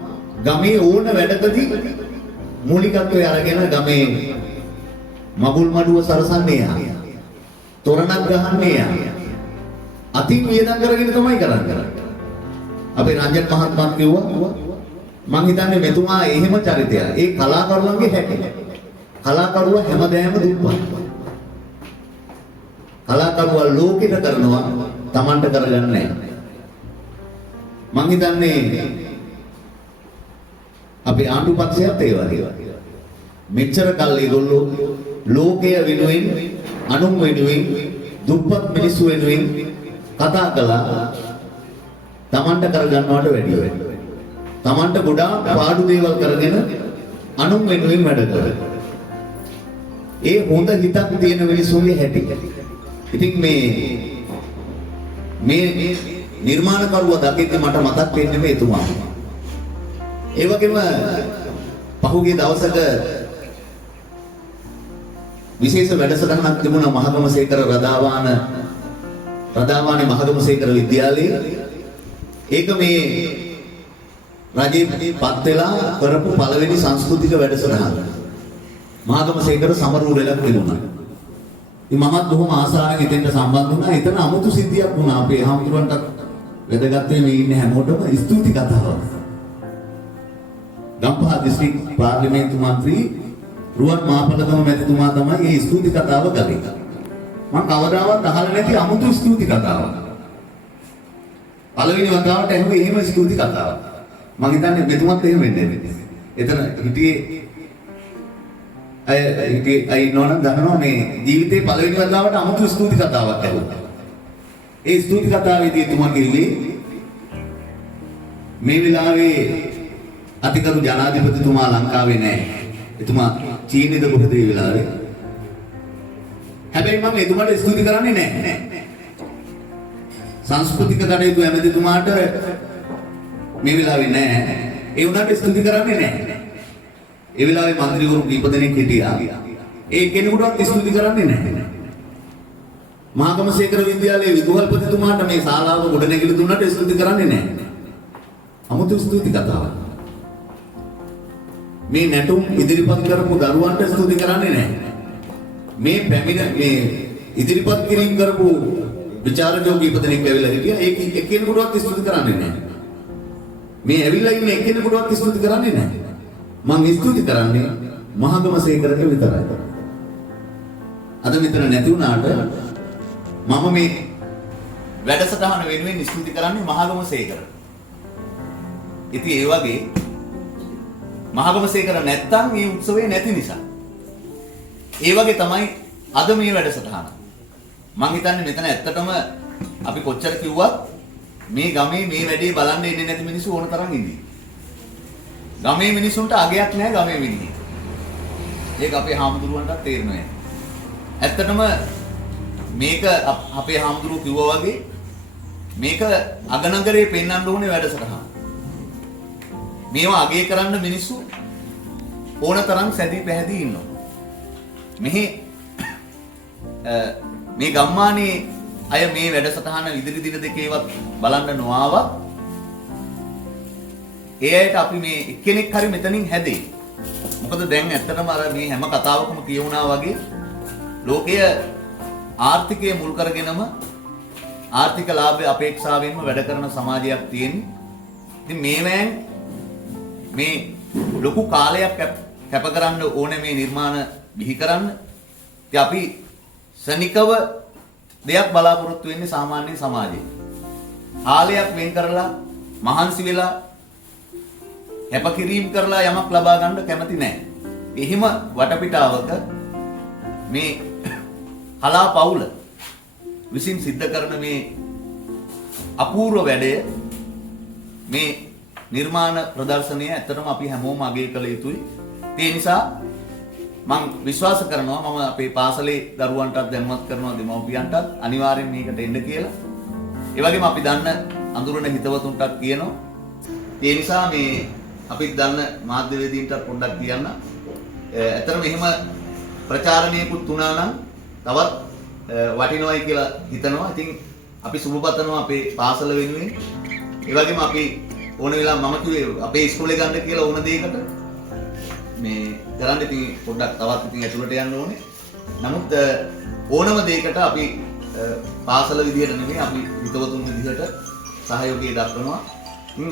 ගමේ ඕන වැඩකදී මූලිකත්වයේ අරගෙන ගමේ මගුල් මඩුව සරසන්නේ යා. තොරණක් ගහන්නේ යා. අතින් වියදම් කරගෙන තමයි කරන්නේ. අපේ රංජන් මහත්මයා කිව්වා මං හිතන්නේ මෙතුමා එහෙම චරිතයක්. ඒ කලාකරුවන්ගේ හැටි. කලාකරුවා හැමදේම දුප්පත්. කලාකරුවා ලෝකෙට කරනවා Tamanට කරගන්නේ නැහැ. මං හිතන්නේ අපේ ආණ්ඩු පක්ෂයත් ඒ වගේ. මෙච්චර කල් ඒගොල්ලෝ ලෝකය වෙනුවෙන්, අනුන් වෙනුවෙන්, දුප්පත් මිනිස්සු වෙනුවෙන් කතා කළා. Tamanට කරගන්නවට වැඩිය. Tamanට ගොඩාක් පාඩු දේවල් කරගෙන අනුන් වෙනුවෙන් වැඩ කරා. ඒ හොඳ හිතක් තියෙන මිනිස්සුන්ගේ හැටි. ඉතින් මේ නිර්මාණකරුවා දකිද්දි මට මතක් වෙන්නේ මේ එතුමා. ඒ වගේම පහුගිය දවසක විශේෂ වැඩසටහනක් තිබුණා මහගම සේකර රදාවානේ මහගම සේකර විද්‍යාලයේ. ඒක මේ රජයේ පත් වෙලා කරපු පළවෙනි සංස්කෘතික වැඩසටහන. මහගම සේකර සමරුවලක් තිබුණා. ඉතින් මමත් බොහොම ආසාවෙන් එතෙන්ට සම්බන්ධ වුණා. එතන අමුතු සිද්ධියක් වුණා. අපේ හාමුදුරන්ටත් වැදගත් මේ ඉන්න හැමෝටම ස්තුති කතාවක්. ගම්පහ දිස්ත්‍රික් පාර්ලිමේන්තු මන්ත්‍රී රුවන් මාපලගම මැතිතුමා තමයි මේ ස්තුති කතාව කළේ. මම කවදාවත් අහලා නැති අමුතු ස්තුති කතාවක්. පළවෙනි වතාවට ඇහුවේ එහෙම ස්තුති කතාවක්. මම හිතන්නේ මෙතුමත් එහෙම වෙන්නේ නැහැ. එතන හිටියේ අය නෝන දන්නවා මේ ජීවිතේ පළවෙනි වතාවට අමුතු ස්තුති කතාවක් ඇහුවා. ඒ ස්තුති කතාවේදී එතුමා කිව්වේ මේ වෙලාවේ අතිගරු ජනාධිපතිතුමා ලංකාවේ නැහැ. එතුමා චීනෙද කොහෙද ඒ වෙලාවේ. හැබැයි මම එතුමාට ස්තුති කරන්නේ නැහැ. සංස්කෘතික කටයුතු ඇමතිතුමාට මේ වෙලාවේ නැහැ. ඒ උනාට ස්තුති කරන්නේ නැහැ. ඒ වෙලාවේ മന്ത്രിවරු කීප දෙනෙක් හිටියා. ඒ කෙනෙකුටවත් ස්තුති කරන්නේ නැහැ. මහගමසේකර විද්‍යාලයේ විදුහල්පතිතුමාට මේ ශාලාව ගොඩනැගිලි දුන්නට ස්තුති කරන්නේ නැහැ. 아무තු ස්තුති කතාවක්. මේ නැටුම් ඉදිරිපත් කරපු දරුවන්ට ස්තුති කරන්නේ නැහැ. මේ පැමිණ මේ ඉදිරිපත් කිරීම කරපු විචාරකයෝ කීප දෙනෙක් ඇවිල්ලා හිටියා. ඒක එක්කෙනෙකුටවත් ස්තුති කරන්නේ නැහැ. මේ ඇවිල්ලා ඉන්න එක්කෙනෙකුටවත් ස්තුති කරන්නේ නැහැ. මම ස්තුති කරන්නේ මහගමසේකරට විතරයි. අද මෙතන නැති වුණාට මම මේ වැඩසටහන වෙනුවෙන් ස්තුති කරන්නේ මහගමසේකරට. ඉතින් ඒ වගේ මහගමසේකර නැත්තම් මේ උත්සවය නැති නිසා. ඒ වගේ තමයි අද මේ වැඩසටහන. මම හිතන්නේ මෙතන ඇත්තටම අපි කොච්චර කිව්වත් මේ ගමේ මේ වැඩේ බලන්න එන්නේ නැති මිනිස්සු ඕන තරම් ඉඳී. ගමේ මිනිස්සුන්ට අගයක් නැහැ ගමේ මිනිහෙක්. ඒක අපේ හාමුදුරුවන්ටත් තේරෙනවා. ඇත්තටම මේක අපේ හාමුදුරුවෝ කිව්වා වගේ මේක අගනගරේ පෙන්වන්න ඕනේ වැඩසටහන. මේවා අගය කරන්න මිනිස්සු ඕන තරම් සැදී පැහැදී ඉන්නවා. මෙහි මේ ගම්මානේ අය මේ වැඩසටහන ඉදිරි දින දෙකේවත් බලන්න නොආවත් ඒ අයට අපි මේ එක්කෙනෙක් හරි මෙතනින් හැදේ. මොකද දැන් ඇත්තටම අර මේ හැම කතාවකම කියවුණා වගේ ලෝකයේ ආර්ථිකය මුල් කරගෙනම ආර්ථික ලාභය අපේක්ෂාවෙන්ම වැඩ කරන සමාජයක් තියෙන්නේ. ඉතින් මේවෙන් මේ ලොකු කාලයක් කැප කරන්න ඕනේ මේ නිර්මාණ බිහි කරන්න. ඉතින් අපි සනිකව දෙයක් බලාපොරොත්තු වෙන්නේ සාමාන්‍ය සමාජයේ. කාලයක් වෙන් කරලා මහන්සි වෙලා කැපකිරීම කරලා යමක් ලබා ගන්න කැමති නැහැ. එහිම වටපිටාවක මේ කලා පවුල විසින් සිද්ධ කරන මේ අපූර්ව වැඩය මේ නිර්මාණ ප්‍රදර්ශනය ඇත්තටම අපි හැමෝම අගය කළ යුතුයි. ඒ නිසා මම විශ්වාස කරනවා මම අපේ පාසලේ දරුවන්ටත් දැනුවත් කරනවා දෙමව්පියන්ටත් අනිවාර්යෙන් මේකට එන්න කියලා. ඒ වගේම අපි දන්න අඳුරන හිතවතුන්ටත් කියනවා. ඒ නිසා මේ අපි දන්න මාධ්‍යවේදීන්ටත් පොඩ්ඩක් කියන්න. ඇත්තටම එහෙම ප්‍රචාරණයකුත් වුණා නම් තවත් වටිනවයි කියලා හිතනවා. ඉතින් අපි සුබපතනවා අපේ පාසල වෙනුවෙන්. ඒ වගේම අපි ඕන වෙලාව මම කිව්වේ අපේ ඉස්කෝලේ ගන්න කියලා ඕන දෙයකට මේ කරන්න ඉතින් පොඩ්ඩක් තවත් ඉතින් ඇතුළට යන්න ඕනේ. නමුත් ඕනම දෙයකට අපි පාසල විදියට නෙමෙයි අපි හිතවතුන් විදියට සහයෝගය දක්වනවා. ඉතින්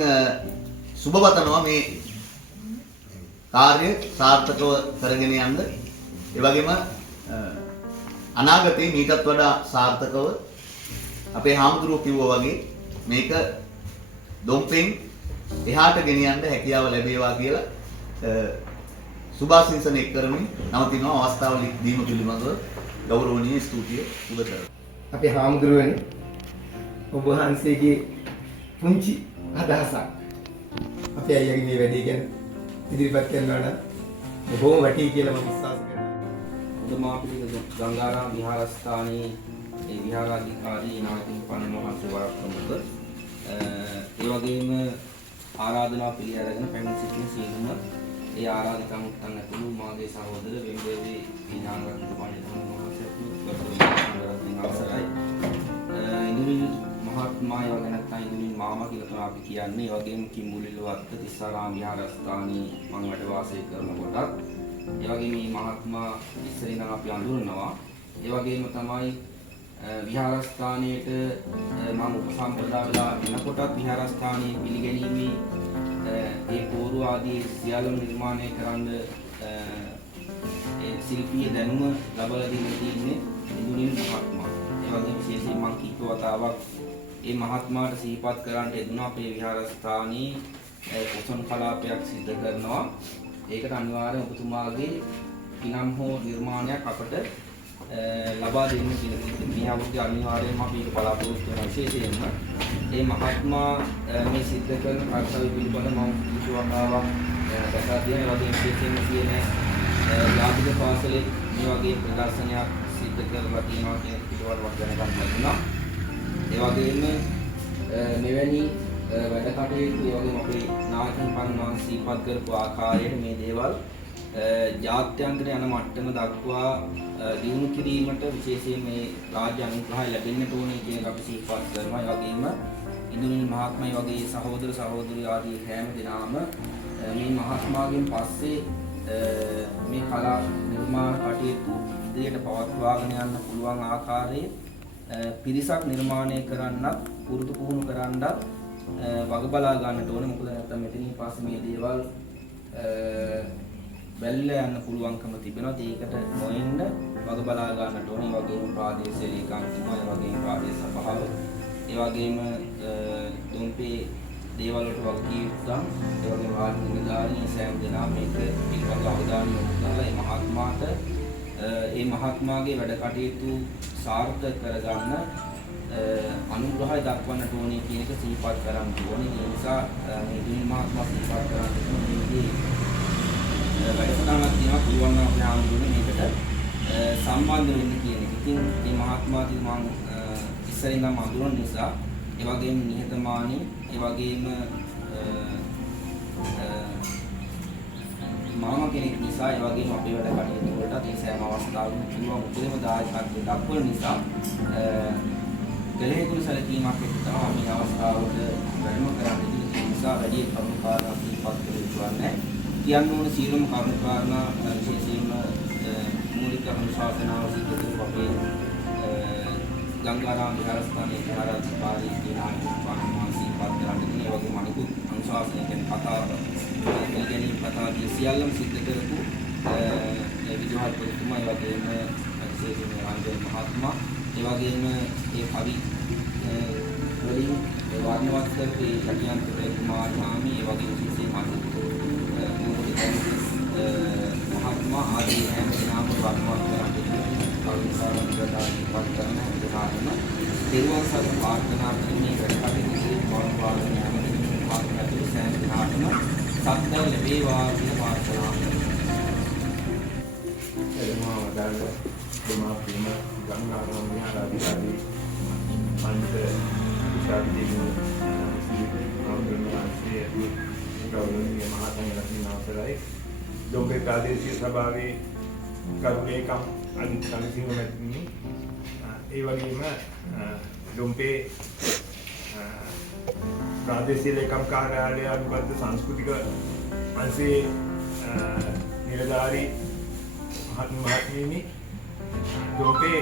සුබපතනවා මේ කාර්ය සාර්ථකව කරගෙන යන්න. ඒ වගේම අනාගතේ මීටත් වඩා සාර්ථකව අපේ හාමුදුරුවෝ කිව්වා වගේ මේක දොම්පෙන් එහාට ගෙනියන්න හැකියාව ලැබේවා කියලා සුභාශිංසන එක් කරමින් නවතිනවා. අවස්ථාව දීම පිළිබඳව ගෞරවනීය ස්තුතිය උද කරනවා. අපේ හාමුදුරුවනේ ඔබ වහන්සේගේ පුංචි අදහසක් අපේ අයියාගේ මේ වැඩේ ගැන ඉදිරිපත් කරනවා නම් බොහොම වටී කියලා මම විශ්වාස කරනවා. උදමාපිටික ගංගාරාම විහාරස්ථානයේ ඒ විහාරාධිකාරී නායකින් පන්මහන්සේ වරක් ප්‍රමුඛ ඒ වගේම ආරාධනා පිළි අරගෙන පැමිණ සිටින සියලුම ඒ ආරාධිකා මුත්තන් ඇතුළු මාගේ සහෝදර වෙම්බේවේ විඥානරත්න පඬිතුමන් අවසරයි. ඉන්දුනිල් මහත්මයා වගේ නැත්නම් ඉන්දුනිල් මාමා කියලා තමයි අපි කියන්නේ. ඒ වගේම කිම්බුලිලවත්ත තිස්සාරාම විහාරස්ථානයේ මම වැඩ වාසය කරන කොටත් ඒ වගේම මේ මහත්මයා ඉස්සර ඉඳන් අපි අඳුරනවා. ඒ වගේම තමයි විහාරස්ථානයේට මම උපසම්පදා වෙලා එනකොටත් විහාරස්ථානයේ පිළිගැනීමේ ඒ පූර්ව ආදී සියල්ලම නිර්මාණය කරන්න ඒ ශිල්පීය දැනුම ලබා දෙන්න තියෙන්නේ ඉන්දුනිල් මහත්මයා. ඒ වගේම විශේෂයෙන් මම කීප වතාවක් ඒ මහත්මයාට සිහිපත් කරන්න යෙදුණා අපේ විහාරස්ථානයේ පොසොන් කලාපයක් සිදු කරනවා. ඒකට අනිවාර්යෙන් ඔබතුමාගේ කිනම් හෝ නිර්මාණයක් අපට ලබා දෙන්න කියන මේ අවුරුද්දේ අනිවාර්යයෙන්ම අපි ඒක බලාපොරොත්තු වෙන විශේෂයෙන්ම මේ මහත්මයා මේ සිද්ධ කරන කර්තව්‍ය පිළිබඳ මම කිසිවතාවක් දැකලා තියෙන වගේ විශේෂයෙන්ම කියන යාතික පාසලේ මේ වගේ ප්‍රදර්ශනයක් සිද්ධ කරලා තියෙනවා කියන පිළිවෙලක් දැනගන්න ලැබුණා. ඒ වගේම මෙවැනි වැඩ කටයුතු ඒ වගේම අපේ නායකයන් පන්වන් සිහිපත් කරපු ආකාරයට මේ දේවල් ජාත්‍යන්තර යන මට්ටම දක්වා දියුණු කිරීමට විශේෂයෙන් මේ රාජ්‍ය අනුග්‍රහය ලැබෙන්නට ඕනේ කියන එක අපි සිහිපත් කරනවා. ඒ වගේම ඉන්දුනිල් මහත්මයා වගේ සහෝදර සහෝදරි ආදී හැම දෙනාම මේ මහත්මයාගෙන් පස්සේ මේ කලා නිර්මාණ කටයුතු ඉදිරියට පවත්වාගෙන යන්න පුළුවන් ආකාරයේ පිරිසක් නිර්මාණය කරන්නත් පුරුදු පුහුණු කරන්නත් වග බලා ගන්නට ඕනේ. මොකද නැත්නම් මෙතනින් පස්සේ මේ දේවල් බැලලා යන්න පුළුවන්කම තිබෙනවා. ඒකට නොඑන්න වග බලා ගන්නට ඕනේ. ඒ වගේම ප්‍රාදේශීය ඒකාන්තිකම, ඒ වගේම ප්‍රාදේශ සභාව, ඒ වගේම දුම්පේ දේවල් වලට වගකී යුතුම්, ඒ වගේම රාජ්‍ය නිලධාරීන් සෑම දෙනා මේක පිළිබඳව අවධානය යොමු කරලා මේ මහත්මයාට මේ මහත්මයාගේ වැඩ කටයුතු සාර්ථක කරගන්න අනුග්‍රහය දක්වන්නට ඕනේ කියන එක සිහිපත් කරන්න ඕනේ. ඒ නිසා මේ දුනි මහත්මයා සිහිපත් කරන්න මේ වැඩසටහනක් තියෙනවා. පුළුවන් නම් අපේ ආන්දෝලනේ මේකට සම්බන්ධ වෙන්න කියන එක. ඉතින් මේ මහත්මයාගේ මම ඉස්සරින් නම් අඳුරන නිසා, ඒ වගේම නිහතමානී, ඒ වගේම මාම කෙනෙක් නිසා, ඒ වගේම අපේ වැඩ කටයුතු වලට ඒ සෑම අවස්ථාවකම පුළුවන් උපරිම දායකත්වය දක්වන නිසා ගලේකුළු සැලකීමක් එක්ක තමයි මේ අවස්ථාවට වැඩම කරන්නේ. ඒ නිසා වැඩි කරුණාකාරී සිහිපත් කරගන්න කියන්න ඕන සියලුම කරුණාකාරණා විශේෂයෙන්ම මූලික අනුශාසනාව සිදු කරපු අපේ ගංගාරාම විහාරස්ථානයේ විහාරාධිකාරී දිනායක සිහිපත් කරන්නේ. ඒ වගේම අනිකුත් අනුශාසන කියන්නේ කතා ගැනීම කතාදී සියල්ලම සිද්ධ කරපු විදුහල්පතිතුමා, ඒ වගේම විශේෂයෙන්ම රංජන මහත්මයා, ඒ වගේම මේ කවි වලින් වර්ණවත් කරපු කටියන්තර කුමාරහාමි, ඒ වගේම විශේෂයෙන්ම මහත්මයා ආදී හැම දෙනාම වර්ණවත් කරන්නේ කරුණාකාරී පරිපාලන විධානම දේවාල සතු ප්‍රාර්ථනා කිරීමේ වැඩකටයුතු පවත්වාගෙන යාමට පාත්‍රය සෑම දිනකටම සත්‍ය ලැබේවා කියන ප්‍රාර්ථනා කරනවා. එළමා වදාළ දෙමාපියම ගංගාරාම විහාරාධිකාරී පන්ත උසාවියේ ආන්දෝලනයේ ගෞරවනීය මහා සංඝරත්නයේ අවසරයි දොම්බේ ප්‍රාදේශීය සභාවේ කරුණේකම් අනිත් කමිටුව මැතිනි, ඒ වගේම දොම්බේ ප්‍රාදේශීය ලේකම් කාර්යාලය අනුබද්ධ සංස්කෘතික අංශයේ නිලධාරී මහත්මියනි, දොම්බේ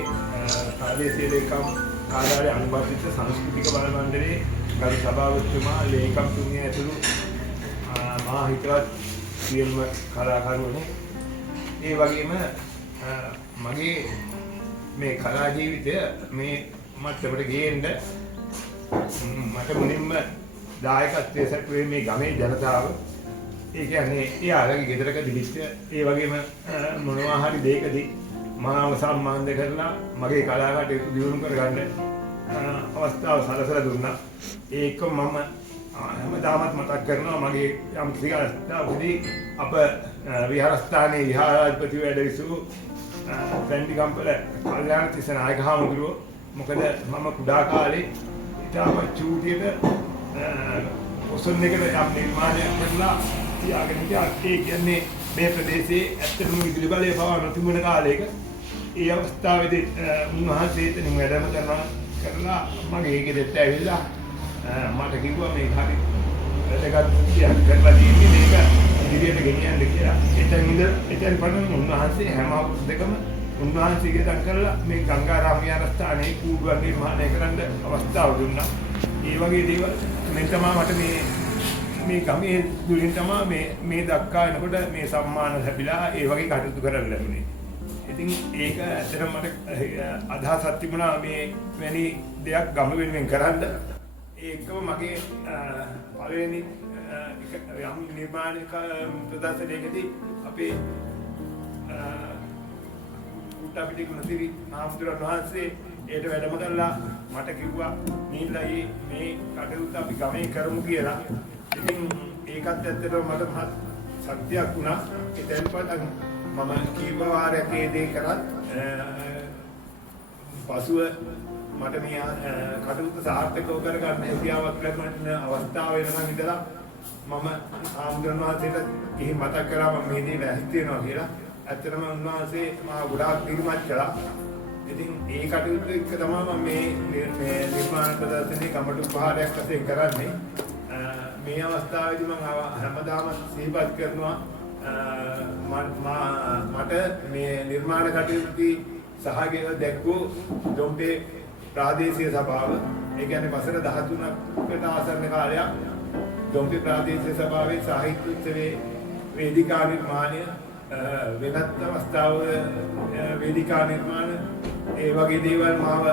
ප්‍රාදේශීය ලේකම් කාර්යාලය අනුබද්ධ සංස්කෘතික බල මණ්ඩලයේ ගරු සභාපතිතුමා, ලේකම්තුමිය ඇතුළු මහා හිතවත් සියලුම කලාකරුවනේ, ඒ වගේම මගේ මේ කලා ජීවිතය මේ මට්ටමට ගේන්න මට මුලින්ම දායකත්වයේ සැපුවේ මේ ගමේ ජනතාව. ඒ කියන්නේ එයාලගේ ගෙදරක දිලිච්ච, ඒ වගේම මොනවා හරි දෙයකදී මාව සම්මානද කරලා මගේ කලා කටයුතු දියුණු කරගන්න අවස්ථාව සලසලා දුන්නා. ඒක මම හැමදාමත් මතක් කරනවා. මගේ යම් කිසි අවස්ථාවකදී අප විහාරස්ථානයේ විහාරාධිපති වැඩ විසූ පැන්ඩිගම්පල කල්යාණ තිස්ස නායක හාමුදුරුවෝ, මොකද මම කුඩා කාලේ ඉතාම චූටියට ඔසොන් එකට යම් නිර්මාණයක් කරලා තියාගෙන හිටියා. ඒ කියන්නේ මේ ප්‍රදේශයේ ඇත්තටම විදුලි බලය පවා නොතිබුණ කාලයක. ඒ අවස්ථාවේදී උන්වහන්සේ එතනින් වැඩම කරලා මගේ ගෙදරට ඇවිල්ලා මට කිව්වා මේ හරි වැදගත් දෙයක් කරලා තියෙන්නේ, මේක ඉදිරියට ගෙනියන්න කියලා. එතෙන් පටන් උන්වහන්සේ හැම අවුරුද්දකම උන්වහන්සේගේ දන් කරලා මේ ගංගාරාම විහාරස්ථානයේ කූඩුවක් නිර්මාණය කරන්න අවස්ථාව දුන්නා. ඒ වගේ දේවල් මෙන්න තමයි මට මේ ගමේ දුලින් තමයි මේ දක්වා එනකොට මේ සම්මාන ලැබිලා ඒ වගේ කටයුතු කරන්න ලැබුණේ. ඉතින් ඒක ඇත්තටම මට අදහසක් තිබුණා මේ වැනි දෙයක් ගම වෙනුවෙන් කරන්න. ඒකම මගේ පළවෙනි යම් නිර්මාණ ප්‍රදර්ශනයකදී අපේ උට්ටපිටි ගුණසිරි මහමුදුරන් වහන්සේ ඒට වැඩම කරලා මට කිව්වා නීලයි මේ කටයුත්ත අපි ගමේ කරමු කියලා. ඉතින් ඒකත් ඇත්තටම මට මහත් සත්‍යයක් වුණා. එතෙන් පටන් මම කීප වාරයක් ඒ දේ කරත් පසුව මට මේ කටයුත්ත සාර්ථකව කරගන්න හැකියාවක් ලැබෙන අවස්ථාව වෙනකන් ඉඳලා මම ආම්දුරන් වහන්සේට කිහි මතක් කරා මම මේ දේ වැහිච්ච වෙනවා කියලා. ඇත්තටම උන්වහන්සේ මා ගොඩාක් දිරිමත් කළා. ඉතින් ඒ කටයුතු එක්ක තමයි මම මේ නිර්මාණ ප්‍රදර්ශනයේ කමට උපහාරයක් වශයෙන් කරන්නේ. මේ අවස්ථාවේදී මම හැමදාම සිහිපත් කරනවා මට මේ නිර්මාණ කටයුතු සහායක දැක්වූ දොම්බේ ප්‍රාදේශීය සභාව, ඒ කියන්නේ වසර 13කට ආසන්න කාලයක් දොම්බේ ප්‍රාදේශීය සභාවේ සාහිත්‍ය උත්සවයේ වේදිකා නිර්මාණය, වෙනත් අවස්ථාවල වේදිකා නිර්මාණ, ඒ වගේ දේවල් මාව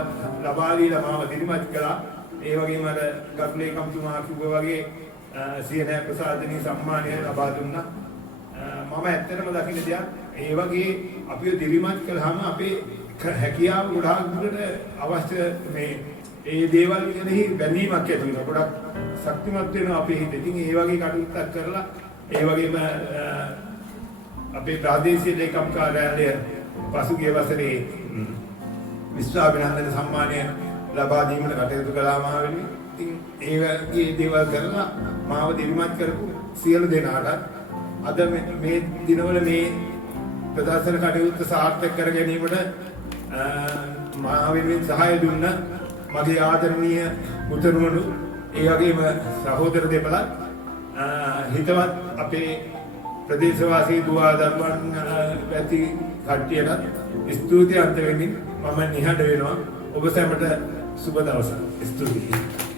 ලබා දීලා මාව දිරිමත් කළා. ඒ වගේම අර ගරුලේකම්තුමා කිව්වා වගේ සියනෑ ප්‍රසාදනී සම්මානය ලබා දුන්නා. මම ඇත්තටම දකින්න දෙයක් ඒ වගේ අපිව දිරිමත් කළාම අපේ හැකියාව ගොඩාක් දුරට අවශ්‍ය මේ ඒ දේවල් ගැනහි බැඳීමක් ඇති වෙනවා. ගොඩක් ශක්තිමත් වෙනවා අපේ හිත. ඉතින් ඒ වගේ කටයුත්තක් කරලා ඒ වගේම අපේ ප්‍රාදේශීය ලේකම් කාර්යාලය පසුගිය වසරේ විශ්වාභිනන්දන සම්මානය ලබා දීමට කටයුතු කළා මා වෙනුවෙන්. ඉතින් ඒ වගේ දේවල් කරලා මාව දිරිමත් කරපු සියලු දෙනාට අද මේ දිනවල මේ ප්‍රදර්ශන කටයුත්ත සාර්ථක කර ගැනීමට මා වෙනුවෙන් සහාය දුන්න මගේ ආදරණීය පුතණුවරු, ඒ වගේම සහෝදර දෙපළත්, හිතවත් අපේ ප්‍රදේශවාසී දුවා දරුවන් පැති කට්ටියට ස්තුතිවන්ත වෙමින් මම නිහඬ වෙනවා. ඔබ සැමට සුබ දවසක්. ස්තුතියි.